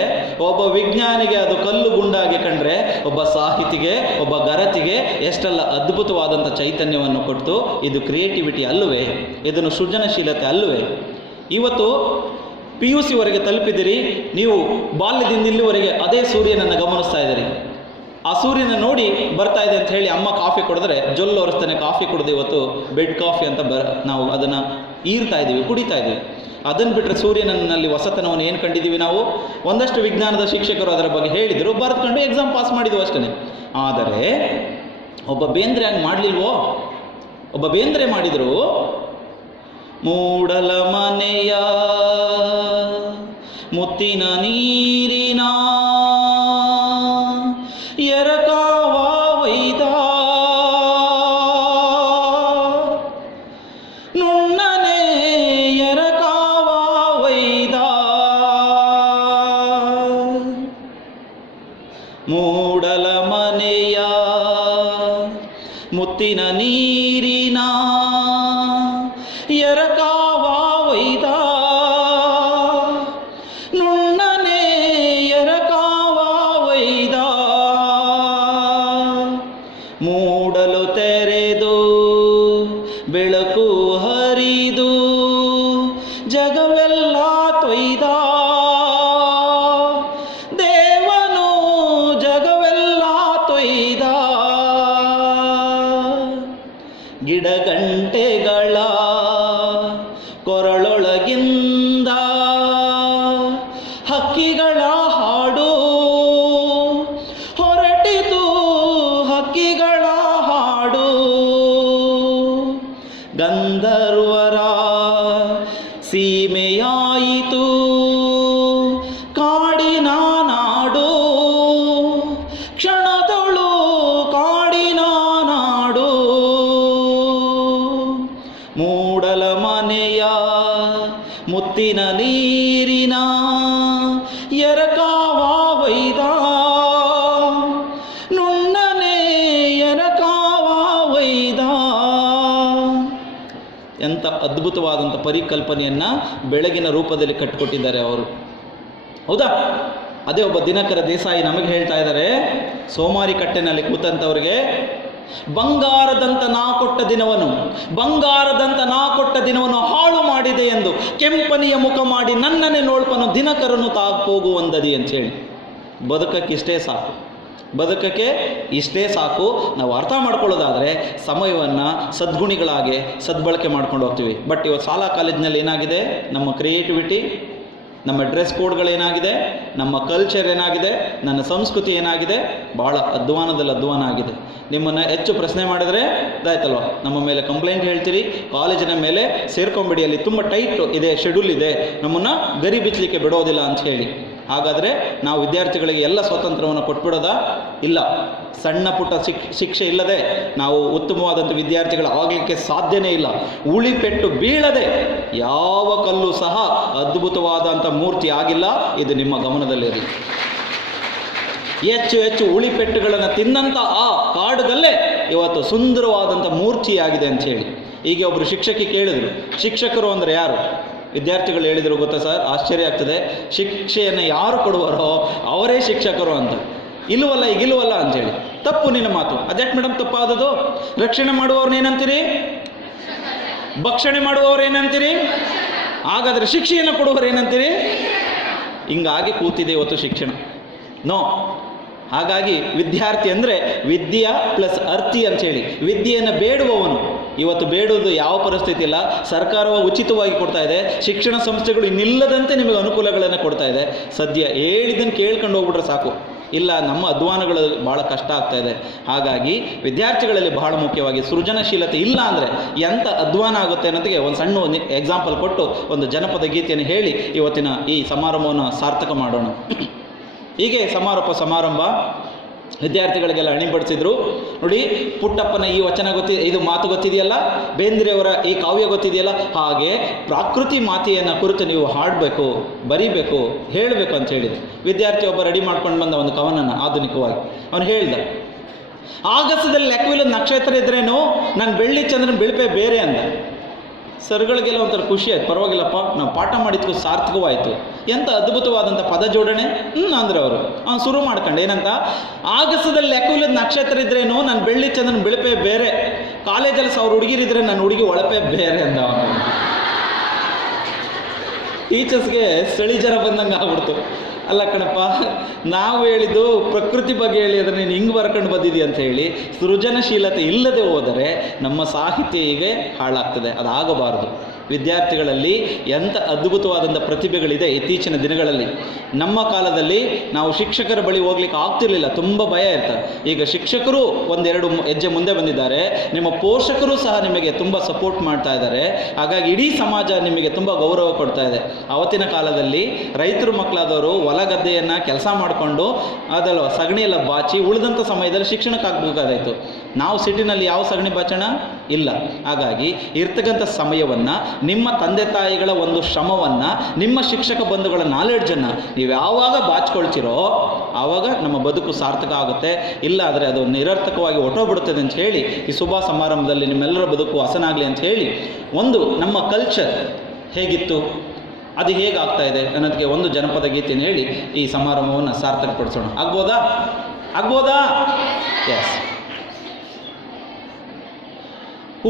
ಒಬ್ಬ ವಿಜ್ಞಾನಿಗೆ ಅದು ಕಲ್ಲು ಗುಂಡಾಗಿ ಕಂಡ್ರೆ, ಒಬ್ಬ ಸಾಹಿತಿಗೆ, ಒಬ್ಬ ಗರತಿಗೆ ಎಷ್ಟೆಲ್ಲ ಅದ್ಭುತವಾದಂಥ ಚೈತನ್ಯವನ್ನು ಕೊಟ್ಟು, ಇದು ಕ್ರಿಯೇಟಿವಿಟಿ ಅಲ್ಲವೇ? ಇದನ್ನು ಸೃಜನಶೀಲತೆ ಅಲ್ಲವೇ? ಇವತ್ತು PUC ವರೆಗೆ ತಲುಪಿದಿರಿ, ನೀವು ಬಾಲ್ಯದಿಂದ ಇಲ್ಲಿವರೆಗೆ ಅದೇ ಸೂರ್ಯನನ್ನು ಗಮನಿಸ್ತಾ ಇದ್ದೀರಿ. ಆ ಸೂರ್ಯನ ನೋಡಿ ಬರ್ತಾ ಇದೆ ಅಂತ ಹೇಳಿ ಅಮ್ಮ ಕಾಫಿ ಕೊಡಿದ್ರೆ ಜೊಲ್ಲು ಒರೆಸ್ತಾನೆ ಕಾಫಿ ಕುಡಿದು ಇವತ್ತು ಬೆಡ್ ಕಾಫಿ ಅಂತ ನಾವು ಅದನ್ನು ಈರ್ತಾ ಇದ್ದೀವಿ, ಕುಡಿತಾ ಇದ್ದೀವಿ. ಅದನ್ನು ಬಿಟ್ಟರೆ ಸೂರ್ಯನಲ್ಲಿ ಹೊಸತನವನ್ನು ಏನು ಕಂಡಿದ್ದೀವಿ ನಾವು? ಒಂದಷ್ಟು ವಿಜ್ಞಾನದ ಶಿಕ್ಷಕರು ಅದರ ಬಗ್ಗೆ ಹೇಳಿದರು, ಬರೆದುಕೊಂಡು ಎಕ್ಸಾಮ್ ಪಾಸ್ ಮಾಡಿದ್ವು ಅಷ್ಟೇ. ಆದರೆ ಒಬ್ಬ ಬೇಂದ್ರೆ ಹಂಗೆ ಮಾಡಲಿಲ್ವೋ? ಒಬ್ಬ ಬೇಂದ್ರೆ ಮಾಡಿದರು, ಮೂಡಲ ಮನೆಯ ಮುತ್ತಿನ ನೀರಿನ ಎರಕಾವ ವೈದ ನುಣ್ಣನೆ ಎರಕಾವ ವೈದ, ಮೂಡಲ ಮನೆಯ ಮುತ್ತಿನ ನೀರಿನ ಎರಕಾವ ವೈದ, ನುಣ್ಣನೆ ಎರಕಾವ ವೈದ. ಮೂಡಲು ತೆರೆದು ಬೆಳಕು ಹರಿದು ಜಗವೆಲ್ಲ ತೊಯ್ದ, ದೇವನು ಜಗವೆಲ್ಲ ತೊಯ್ದ. ಗಿಡಗಂಟೆಗಳ ಕೊರಳೊಳಗಿಂದ ಹಕ್ಕಿಗಳ ಹಾಡು ಹೊರಟಿತು, ಹಕ್ಕಿಗಳ ಹಾಡು. ಗಂಧರ್ವರ ಸೀಮೆಯಾಯಿತು ಕಾಡಿನ ನಾಡು, ಕ್ಷಣದೊಳು ಕಾಡಿನ ನಾಡು. ಮೂಡಲ ಮನೆಯ ಮುತ್ತಿನ ನೀರಿನ ಎರಕಾವ ವೈದ, ನುಣ್ಣನೆ ಎರಕಾವ ವೈದ. ಎಂಥ ಅದ್ಭುತವಾದಂಥ ಪರಿಕಲ್ಪನೆಯನ್ನು ಬೆಳಗಿನ ರೂಪದಲ್ಲಿ ಕಟ್ಟಿಕೊಟ್ಟಿದ್ದಾರೆ ಅವರು, ಹೌದಾ? ಅದೇ ಒಬ್ಬ ದಿನಕರ ದೇಸಾಯಿ ನಮಗೆ ಹೇಳ್ತಾ ಇದ್ದಾರೆ, ಸೋಮಾರಿ ಕಟ್ಟೆನಲ್ಲಿ ಕೂತಂಥವ್ರಿಗೆ ಬಂಗಾರದಂತ ನಾ ಕೊಟ್ಟ ದಿನವನ್ನು ಹಾಳು ಮಾಡಿದೆ ಎಂದು ಕೆಂಪನಿಯ ಮುಖ ಮಾಡಿ ನನ್ನನ್ನೇ ನೋಡ್ಪನು ದಿನಕರನು ಹೋಗುವಂದದಿ ಅಂತ ಹೇಳಿ. ಬದುಕಕ್ಕೆ ಇಷ್ಟೇ ಸಾಕು. ನಾವು ಅರ್ಥ ಮಾಡ್ಕೊಳ್ಳೋದಾದರೆ ಸಮಯವನ್ನು ಸದ್ಗುಣಿಗಳಾಗಿ ಸದ್ಬಳಕೆ ಮಾಡ್ಕೊಂಡು ಹೋಗ್ತೀವಿ. ಬಟ್ ಇವತ್ತು ಶಾಲಾ ಕಾಲೇಜಿನಲ್ಲಿ ಏನಾಗಿದೆ? ನಮ್ಮ ಕ್ರಿಯೇಟಿವಿಟಿ, ನಮ್ಮ ಡ್ರೆಸ್ ಕೋಡ್ಗಳೇನಾಗಿದೆ, ನಮ್ಮ ಕಲ್ಚರ್ ಏನಾಗಿದೆ, ನನ್ನ ಸಂಸ್ಕೃತಿ ಏನಾಗಿದೆ, ಭಾಳ ಅಧ್ವಾನ ಆಗಿದೆ. ನಿಮ್ಮನ್ನು ಹೆಚ್ಚು ಪ್ರಶ್ನೆ ಮಾಡಿದರೆ ಇದಾಯ್ತಲ್ವ, ನಮ್ಮ ಮೇಲೆ ಕಂಪ್ಲೇಂಟ್ ಹೇಳ್ತೀರಿ, ಕಾಲೇಜಿನ ಮೇಲೆ ಸೇರ್ಕೊಂಬಿಡಿ, ಅಲ್ಲಿ ತುಂಬ ಟೈಟ್ ಇದೆ, ಶೆಡ್ಯೂಲ್ ಇದೆ, ನಮ್ಮನ್ನು ಗರಿ ಬಿಚ್ಚಲಿಕ್ಕೆ ಬಿಡೋದಿಲ್ಲ ಅಂತ ಹೇಳಿ. ಹಾಗಾದರೆ ನಾವು ವಿದ್ಯಾರ್ಥಿಗಳಿಗೆ ಎಲ್ಲ ಸ್ವಾತಂತ್ರ್ಯವನ್ನು ಕೊಟ್ಬಿಡೋದಾ? ಇಲ್ಲ. ಸಣ್ಣ ಪುಟ್ಟ ಶಿಕ್ಷೆ ಇಲ್ಲದೆ ನಾವು ಉತ್ತಮವಾದಂಥ ವಿದ್ಯಾರ್ಥಿಗಳು ಆಗಲಿಕ್ಕೆ ಸಾಧ್ಯನೇ ಇಲ್ಲ. ಉಳಿಪೆಟ್ಟು ಬೀಳದೆ ಯಾವ ಕಲ್ಲು ಸಹ ಅದ್ಭುತವಾದಂಥ ಮೂರ್ತಿ ಆಗಿಲ್ಲ. ಇದು ನಿಮ್ಮ ಗಮನದಲ್ಲಿರಲಿ. ಹೆಚ್ಚು ಹೆಚ್ಚು ಉಳಿಪೆಟ್ಟುಗಳನ್ನು ತಿನ್ನಂಥ ಆ ಕಾಡುಗಲ್ಲೇ ಇವತ್ತು ಸುಂದರವಾದಂಥ ಮೂರ್ತಿಯಾಗಿದೆ ಅಂತ ಹೇಳಿ. ಈಗ ಒಬ್ಬರು ಶಿಕ್ಷಕಿ ಕೇಳಿದರು, ಶಿಕ್ಷಕರು ಅಂದರೆ ಯಾರು? ವಿದ್ಯಾರ್ಥಿಗಳು ಹೇಳಿದರು, ಗೊತ್ತಾ ಸರ್, ಆಶ್ಚರ್ಯ ಆಗ್ತದೆ, ಶಿಕ್ಷೆಯನ್ನು ಯಾರು ಕೊಡುವರೋ ಅವರೇ ಶಿಕ್ಷಕರು ಅಂತ. ಇಲ್ಲವಲ್ಲ, ಈಗಿಲ್ವಲ್ಲ ಅಂಥೇಳಿ. ತಪ್ಪು ನಿನ್ನ ಮಾತು. ಅದ್ಯಾಕೆ ಮೇಡಮ್ ತಪ್ಪಾದದು? ರಕ್ಷಣೆ ಮಾಡುವವ್ರನ್ನ ಏನಂತೀರಿ? ಭಕ್ಷಣೆ ಮಾಡುವವ್ರು ಏನಂತೀರಿ? ಹಾಗಾದರೆ ಶಿಕ್ಷೆಯನ್ನು ಕೊಡುವವರು ಏನಂತೀರಿ? ಹಿಂಗಾಗಿ ಕೂತಿದೆ ಇವತ್ತು ಶಿಕ್ಷಣ. ನೋ. ಹಾಗಾಗಿ ವಿದ್ಯಾರ್ಥಿ ಅಂದರೆ ವಿದ್ಯಾ ಪ್ಲಸ್ ಅರ್ಥಿ ಅಂಥೇಳಿ. ವಿದ್ಯೆಯನ್ನು ಬೇಡುವವನು. ಇವತ್ತು ಬೇಡುವುದು ಯಾವ ಪರಿಸ್ಥಿತಿ ಇಲ್ಲ. ಸರ್ಕಾರವು ಉಚಿತವಾಗಿ ಕೊಡ್ತಾ ಇದೆ. ಶಿಕ್ಷಣ ಸಂಸ್ಥೆಗಳು ಇನ್ನಿಲ್ಲದಂತೆ ನಿಮಗೆ ಅನುಕೂಲಗಳನ್ನು ಕೊಡ್ತಾ ಇದೆ. ಸದ್ಯ ಹೇಳಿದ್ದನ್ನು ಕೇಳ್ಕೊಂಡು ಹೋಗ್ಬಿಟ್ರೆ ಸಾಕು. ಇಲ್ಲ, ನಮ್ಮ ಅಧ್ವಾನಗಳು ಭಾಳ ಕಷ್ಟ ಆಗ್ತಾ ಇದೆ. ಹಾಗಾಗಿ ವಿದ್ಯಾರ್ಥಿಗಳಲ್ಲಿ ಬಹಳ ಮುಖ್ಯವಾಗಿ ಸೃಜನಶೀಲತೆ ಇಲ್ಲ ಅಂದರೆ ಎಂಥ ಅಧ್ವಾನ ಆಗುತ್ತೆ ಅನ್ನೋದಕ್ಕೆ ಒಂದು ಸಣ್ಣ ಎಕ್ಸಾಂಪಲ್ ಕೊಟ್ಟು ಒಂದು ಜನಪದ ಗೀತೆಯನ್ನು ಹೇಳಿ ಇವತ್ತಿನ ಈ ಸಮಾರಂಭವನ್ನು ಸಾರ್ಥಕ ಮಾಡೋಣ. ಹೀಗೆ ಸಮಾರಂಭ ವಿದ್ಯಾರ್ಥಿಗಳಿಗೆಲ್ಲ ಅಣಿಬಡಿಸಿದ್ರು. ನೋಡಿ, ಪುಟ್ಟಪ್ಪನ ಈ ವಚನ ಇದು ಮಾತು ಗೊತ್ತಿದೆಯಲ್ಲ, ಬೇಂದ್ರೆಯವರ ಈ ಕಾವ್ಯ ಗೊತ್ತಿದೆಯಲ್ಲ, ಹಾಗೆ ಪ್ರಾಕೃತಿ ಮಾತೆಯನ್ನು ಕುರಿತು ನೀವು ಹಾಡಬೇಕು, ಬರೀಬೇಕು, ಹೇಳಬೇಕು ಅಂತ ಹೇಳಿದ್ರು. ವಿದ್ಯಾರ್ಥಿ ಒಬ್ಬ ರೆಡಿ ಮಾಡ್ಕೊಂಡು ಬಂದ ಒಂದು ಕವನನ್ನು ಆಧುನಿಕವಾಗಿ ಅವನು ಹೇಳ್ದ, ಆಗಸದಲ್ಲಿ ಲೆಕ್ಕವಿಲ್ಲದ ನಕ್ಷತ್ರ ಇದ್ರೇನು ನಾನು ಬೆಳ್ಳಿ ಚಂದ್ರನ ಬಿಳಿಪೆ ಬೇರೆ ಅಂದ. ಸರ್ಗಳಿಗೆಲ್ಲ ಒಂಥರ ಖುಷಿ ಆಯ್ತು. ಪರವಾಗಿಲ್ಲಪ್ಪ, ನಾವು ಪಾಠ ಮಾಡಿದ್ಕು ಸಾರ್ಥಕವಾಯಿತು. ಎಂಥ ಅದ್ಭುತವಾದಂಥ ಪದ ಜೋಡಣೆ ಅಂದ್ರೆ ಅವರು ಶುರು ಮಾಡ್ಕೊಂಡು ಏನಂತ, ಆಗಸದಲ್ಲಿ ಲೆಕ್ಕವಿಲ್ಲದ ನಕ್ಷತ್ರ ಇದ್ರೇನು ನಾನು ಬೆಳ್ಳಿ ಚಂದ್ರನ ಬಿಳಿಪೆ ಬೇರೆ, ಕಾಲೇಜಲ್ಲಿ 1000 ಹುಡುಗಿರಿದ್ರೆ ನನ್ನ ಹುಡುಗಿ ಒಳಪೆ ಬೇರೆ ಅಂದ. ಟೀಚರ್ಸ್ಗೆ ಸ್ಥಳಿ ಜನ ಬಂದಂಗೆ ಆಗ್ಬಿಡ್ತು. ಅಲ್ಲ ಕಣಪ್ಪ, ನಾವು ಹೇಳಿದ್ದು ಪ್ರಕೃತಿ ಬಗ್ಗೆ ಹೇಳಿ ಅದನ್ನು ನೀನು ಹಿಂಗೆ ಬರ್ಕೊಂಡು ಬಂದಿದ್ದೀಯ ಅಂತ ಹೇಳಿ. ಸೃಜನಶೀಲತೆ ಇಲ್ಲದೆ ಹೋದರೆ ನಮ್ಮ ಸಾಹಿತ್ಯ ಹೀಗೆ ಹಾಳಾಗ್ತದೆ. ಅದಾಗಬಾರದು. ವಿದ್ಯಾರ್ಥಿಗಳಲ್ಲಿ ಎಂಥ ಅದ್ಭುತವಾದಂಥ ಪ್ರತಿಭೆಗಳಿದೆ ಇತ್ತೀಚಿನ ದಿನಗಳಲ್ಲಿ. ನಮ್ಮ ಕಾಲದಲ್ಲಿ ನಾವು ಶಿಕ್ಷಕರ ಬಳಿ ಹೋಗ್ಲಿಕ್ಕೆ ಆಗ್ತಿರ್ಲಿಲ್ಲ, ತುಂಬ ಭಯ ಇರ್ತದೆ. ಈಗ ಶಿಕ್ಷಕರು ಒಂದೆರಡು ಹೆಜ್ಜೆ ಮುಂದೆ ಬಂದಿದ್ದಾರೆ. ನಿಮ್ಮ ಪೋಷಕರು ಸಹ ನಿಮಗೆ ತುಂಬ ಸಪೋರ್ಟ್ ಮಾಡ್ತಾ ಇದ್ದಾರೆ. ಹಾಗಾಗಿ ಇಡೀ ಸಮಾಜ ನಿಮಗೆ ತುಂಬ ಗೌರವ ಕೊಡ್ತಾ ಇದೆ. ಅವತ್ತಿನ ಕಾಲದಲ್ಲಿ ರೈತರು ಮಕ್ಕಳಾದವರು ಹೊಲ ಗದ್ದೆಯನ್ನು ಕೆಲಸ ಮಾಡಿಕೊಂಡು ಅದಲ್ಲ ಸಗಣಿ ಎಲ್ಲ ಬಾಚಿ ಉಳಿದಂಥ ಸಮಯದಲ್ಲಿ ಶಿಕ್ಷಣಕ್ಕೆ ಆಗಬೇಕಾದಾಯಿತು. ನಾವು ಸಿಟಿನಲ್ಲಿ ಯಾವ ಸಗಣಿ ಬಾಚೋಣ ಇಲ್ಲ. ಹಾಗಾಗಿ ಇರ್ತಕ್ಕಂಥ ಸಮಯವನ್ನು, ನಿಮ್ಮ ತಂದೆ ತಾಯಿಗಳ ಒಂದು ಶ್ರಮವನ್ನು, ನಿಮ್ಮ ಶಿಕ್ಷಕ ಬಂಧುಗಳ ನಾಲೆಡ್ಜನ್ನು ನೀವು ಯಾವಾಗ ಬಾಚ್ಕೊಳ್ತೀರೋ ಆವಾಗ ನಮ್ಮ ಬದುಕು ಸಾರ್ಥಕ ಆಗುತ್ತೆ. ಇಲ್ಲ ಆದರೆ ಅದು ನಿರರ್ಥಕವಾಗಿ ಹೊಟ್ಟೋಗ್ಬಿಡುತ್ತದೆ ಅಂತ ಹೇಳಿ ಈ ಶುಭ ಸಮಾರಂಭದಲ್ಲಿ ನಿಮ್ಮೆಲ್ಲರ ಬದುಕು ಹಸನಾಗಲಿ ಅಂತ ಹೇಳಿ, ಒಂದು ನಮ್ಮ ಕಲ್ಚರ್ ಹೇಗಿತ್ತು, ಅದು ಹೇಗಾಗ್ತಾ ಇದೆ ಅನ್ನೋದಕ್ಕೆ ಒಂದು ಜನಪದ ಗೀತೆಯನ್ನು ಹೇಳಿ ಈ ಸಮಾರಂಭವನ್ನು ಸಾರ್ಥಕಪಡಿಸೋಣ. ಆಗ್ಬೋದಾ? ಎಸ್.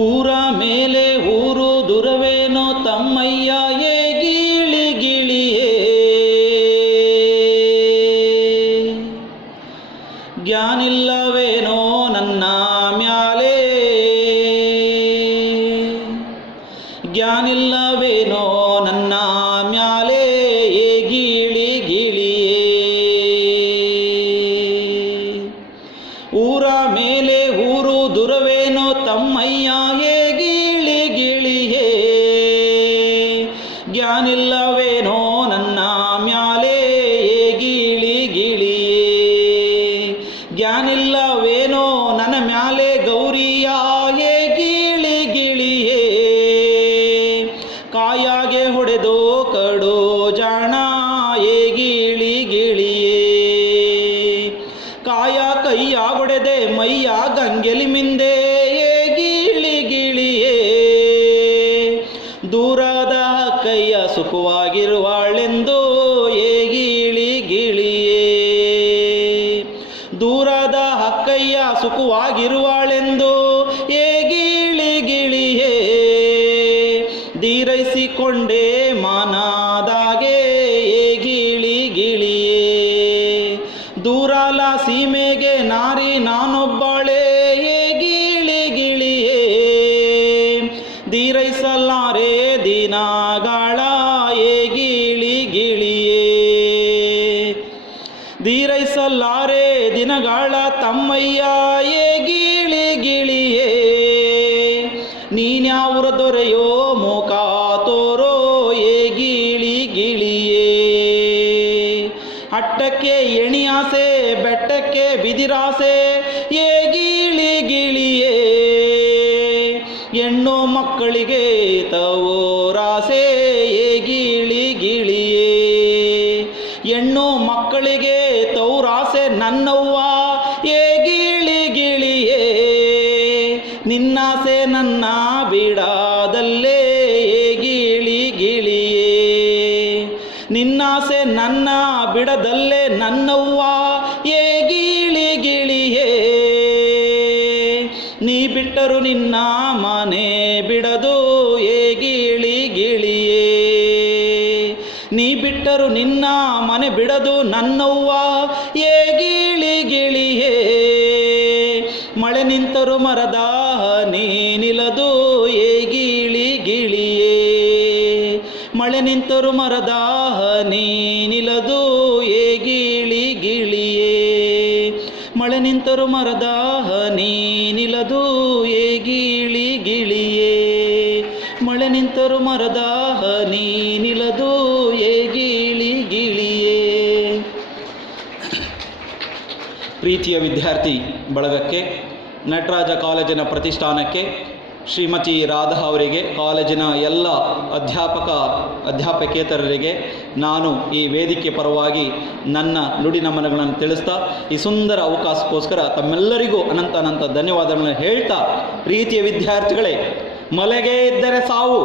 ಊರ ಮೇಲೆ ಊರು ದುರವೇನೋ ತಮ್ಮಯ್ಯ ಏ ಗಿಳಿ ಗಿಳಿಯೇ, ಜ್ಞಾನಿಲ್ಲವೇನೋ ನನ್ನ ಮ್ಯಾಲೆ, ಜ್ಞಾನಿಲ್ಲವೇನೋ ನನ್ನ ಮ್ಯಾಲೆ ಏ ಗಿಳಿ ಗಿಳಿಯೇ. ಊರ ಮೇಲೆ ಊರು ದುರವೇನೋ ತಮ್ಮಯ್ಯ ಏ ಗಿಳಿ ಗಿಳಿಯೇ, ಜ್ಞಾನಿಲ್ಲವೇನೋ ನನ್ನ ಮ್ಯಾಲೆ ಏ ಗಿಳಿ ಗಿಳಿಯೇ, ಜ್ಞಾನಿಲ್ಲವೇನೋ ನನ್ನ ಮ್ಯಾಲೆ ಗೌರಿಯ ಏ ಗಿಳಿ ಗಿಳಿಯೇ, ಕಾಯಾಗೆ ಹೊಡೆದು ಕಡು ಜಾಣ ಏ ಗಿಳಿ ಗಿಳಿಯೇ, ಕಾಯ ಕೈಯ ಹೊಡೆದೆ ಮೈಯ ಗಂಗೆಲಿ ಮಿಂದೆ ಏ ಗಿಳಿ ಗಿಳಿಯೇ, ದೂರದ ಕೈಯ ಸುಖವಾಗಿರುವಾಳೆಂದು ಏ ಗಿಳಿ ಗಿಳಿಯೇ, ದೂರದ ಹಕ್ಕಯ್ಯ ಸುಖವಾಗಿರುವಾಳೆಂದು ಏ ಗಿಳಿ ಗಿಳಿಯೇ, ದೀರೈಸಿಕೊಂಡೆ ಮಾನದಾಗೆ ಏ ಗಿಳಿ ಗಿಳಿಯೇ, ದೂರಾಲ ಸೀಮೆಗೆ ನಾರಿ ನಾನೊಬ್ಬಳೆ ಏ ಗಿಳಿ ಗಿಳಿಯೇ, ದೀರೈಸಲಾರೆ ದಿನಗಳ ಏ ಗಿಳಿ ಗಿಳಿಯೇ, ದೀರೈಸಲಾರೆ ದಿನಗಳ ತಮ್ಮಯ್ಯ ಏ ಗಿಳಿ ಗಿಳಿಯೇ, ನೀನ್ಯಾವುರ ದೊರೆಯೋ ಮುಖ ತೋರೋ ಏ ಗಿಳಿ ಗಿಳಿಯೇ, ಬಿದಿರಾಸೆ ಏ ಗಿಳಿ ಗಿಳಿಯೇ, ಹೆಣ್ಣು ಮಕ್ಕಳಿಗೆ ತವರಾಸೆ ಏ ಗಿಳಿ ಗಿಳಿಯೇ, ಹೆಣ್ಣು ಮಕ್ಕಳಿಗೆ ತವರಾಸೆ ನನ್ನವ್ವ ಏ ಗಿಳಿ ಗಿಳಿಯೇ, ನಿನ್ನಾಸೆ ನನ್ನ ಬಿಡಾದಲ್ಲೇ ಏ ಗಿಳಿ ಗಿಳಿಯೇ, ನಿನ್ನಾಸೆ ನನ್ನ ಬಿಡದಲ್ಲೇ ನನ್ನವ್ವ ಏ ಗಿಳಿ ಗಿಳಿಯೇ, ನೀ ಬಿಟ್ಟರು ನಿನ್ನ ಮನೆ ಬಿಡದು ಏ ಗಿಳಿ ಗಿಳಿಯೇ, ನೀ ಬಿಟ್ಟರು ನಿನ್ನ ಮನೆ ಬಿಡದು ನನ್ನವ್ವ ಏ ಗಿಳಿ ಗಿಳಿಯೇ, ಮಳೆ ನಿಂತರು ಮರದ ಹನಿ ನಿಲ್ಲದು ಏ ಗಿಳಿ ಗಿಳಿಯೇ, ಮಳೆ ನಿಂತರು ಮರದ ಹನಿ ನಿಲ್ಲದು ಏ ಗಿಳಿ ಗಿಳಿಯೇ, ಮಳೆ ನಿಂತರು ಮರದ ಹನಿ ನಿಲ್ಲದು ಏ ಗಿಳಿ ಗಿಳಿಯೇ, ಮಳೆ ನಿಂತರು ಮರದ ಹನಿ ನಿಲ್ಲದು ಏ ಗಿಳಿ ಗಿಳಿಯೇ. ಪ್ರೀತಿಯ ವಿದ್ಯಾರ್ಥಿ ಬಳಗಕ್ಕೆ, ನಟರಾಜ ಕಾಲೇಜಿನ ಪ್ರತಿಷ್ಠಾನಕ್ಕೆ, ಶ್ರೀಮತಿ ರಾಧಾ ಅವರಿಗೆ, ಕಾಲೇಜಿನ ಎಲ್ಲ ಅಧ್ಯಾಪಕೇತರರಿಗೆ ನಾನು ಈ ವೇದಿಕೆ ಪರವಾಗಿ ನನ್ನ ನುಡಿ ನಮನಗಳನ್ನು ತಿಳಿಸ್ತಾ, ಈ ಸುಂದರ ಅವಕಾಶಕ್ಕೋಸ್ಕರ ತಮ್ಮೆಲ್ಲರಿಗೂ ಅನಂತ ಧನ್ಯವಾದಗಳನ್ನು ಹೇಳ್ತಾ, ಪ್ರೀತಿಯ ವಿದ್ಯಾರ್ಥಿಗಳೇ, ಮಲೆಗೆ ಇದ್ದರೆ ಸಾವು,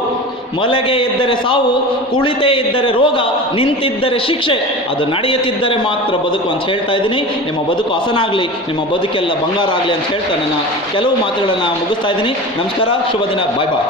ಮಲೆಗೆ ಇದ್ದರೆ ಸಾವು, ಕುಳಿತೇ ಇದ್ದರೆ ರೋಗ, ನಿಂತಿದ್ದರೆ ಶಿಕ್ಷೆ, ಅದು ನಡೆಯುತ್ತಿದ್ದರೆ ಮಾತ್ರ ಬದುಕು ಅಂತ ಹೇಳ್ತಾ ಇದ್ದೀನಿ. ನಿಮ್ಮ ಬದುಕು ಹಸನಾಗಲಿ, ನಿಮ್ಮ ಬದುಕೆಲ್ಲ ಬಂಗಾರ ಆಗಲಿ ಅಂತ ಹೇಳ್ತಾ ನನ್ನ ಕೆಲವು ಮಾತುಗಳನ್ನು ಮುಗಿಸ್ತಾ ಇದ್ದೀನಿ. ನಮಸ್ಕಾರ, ಶುಭ ದಿನ, ಬಾಯ್ ಬಾಯ್.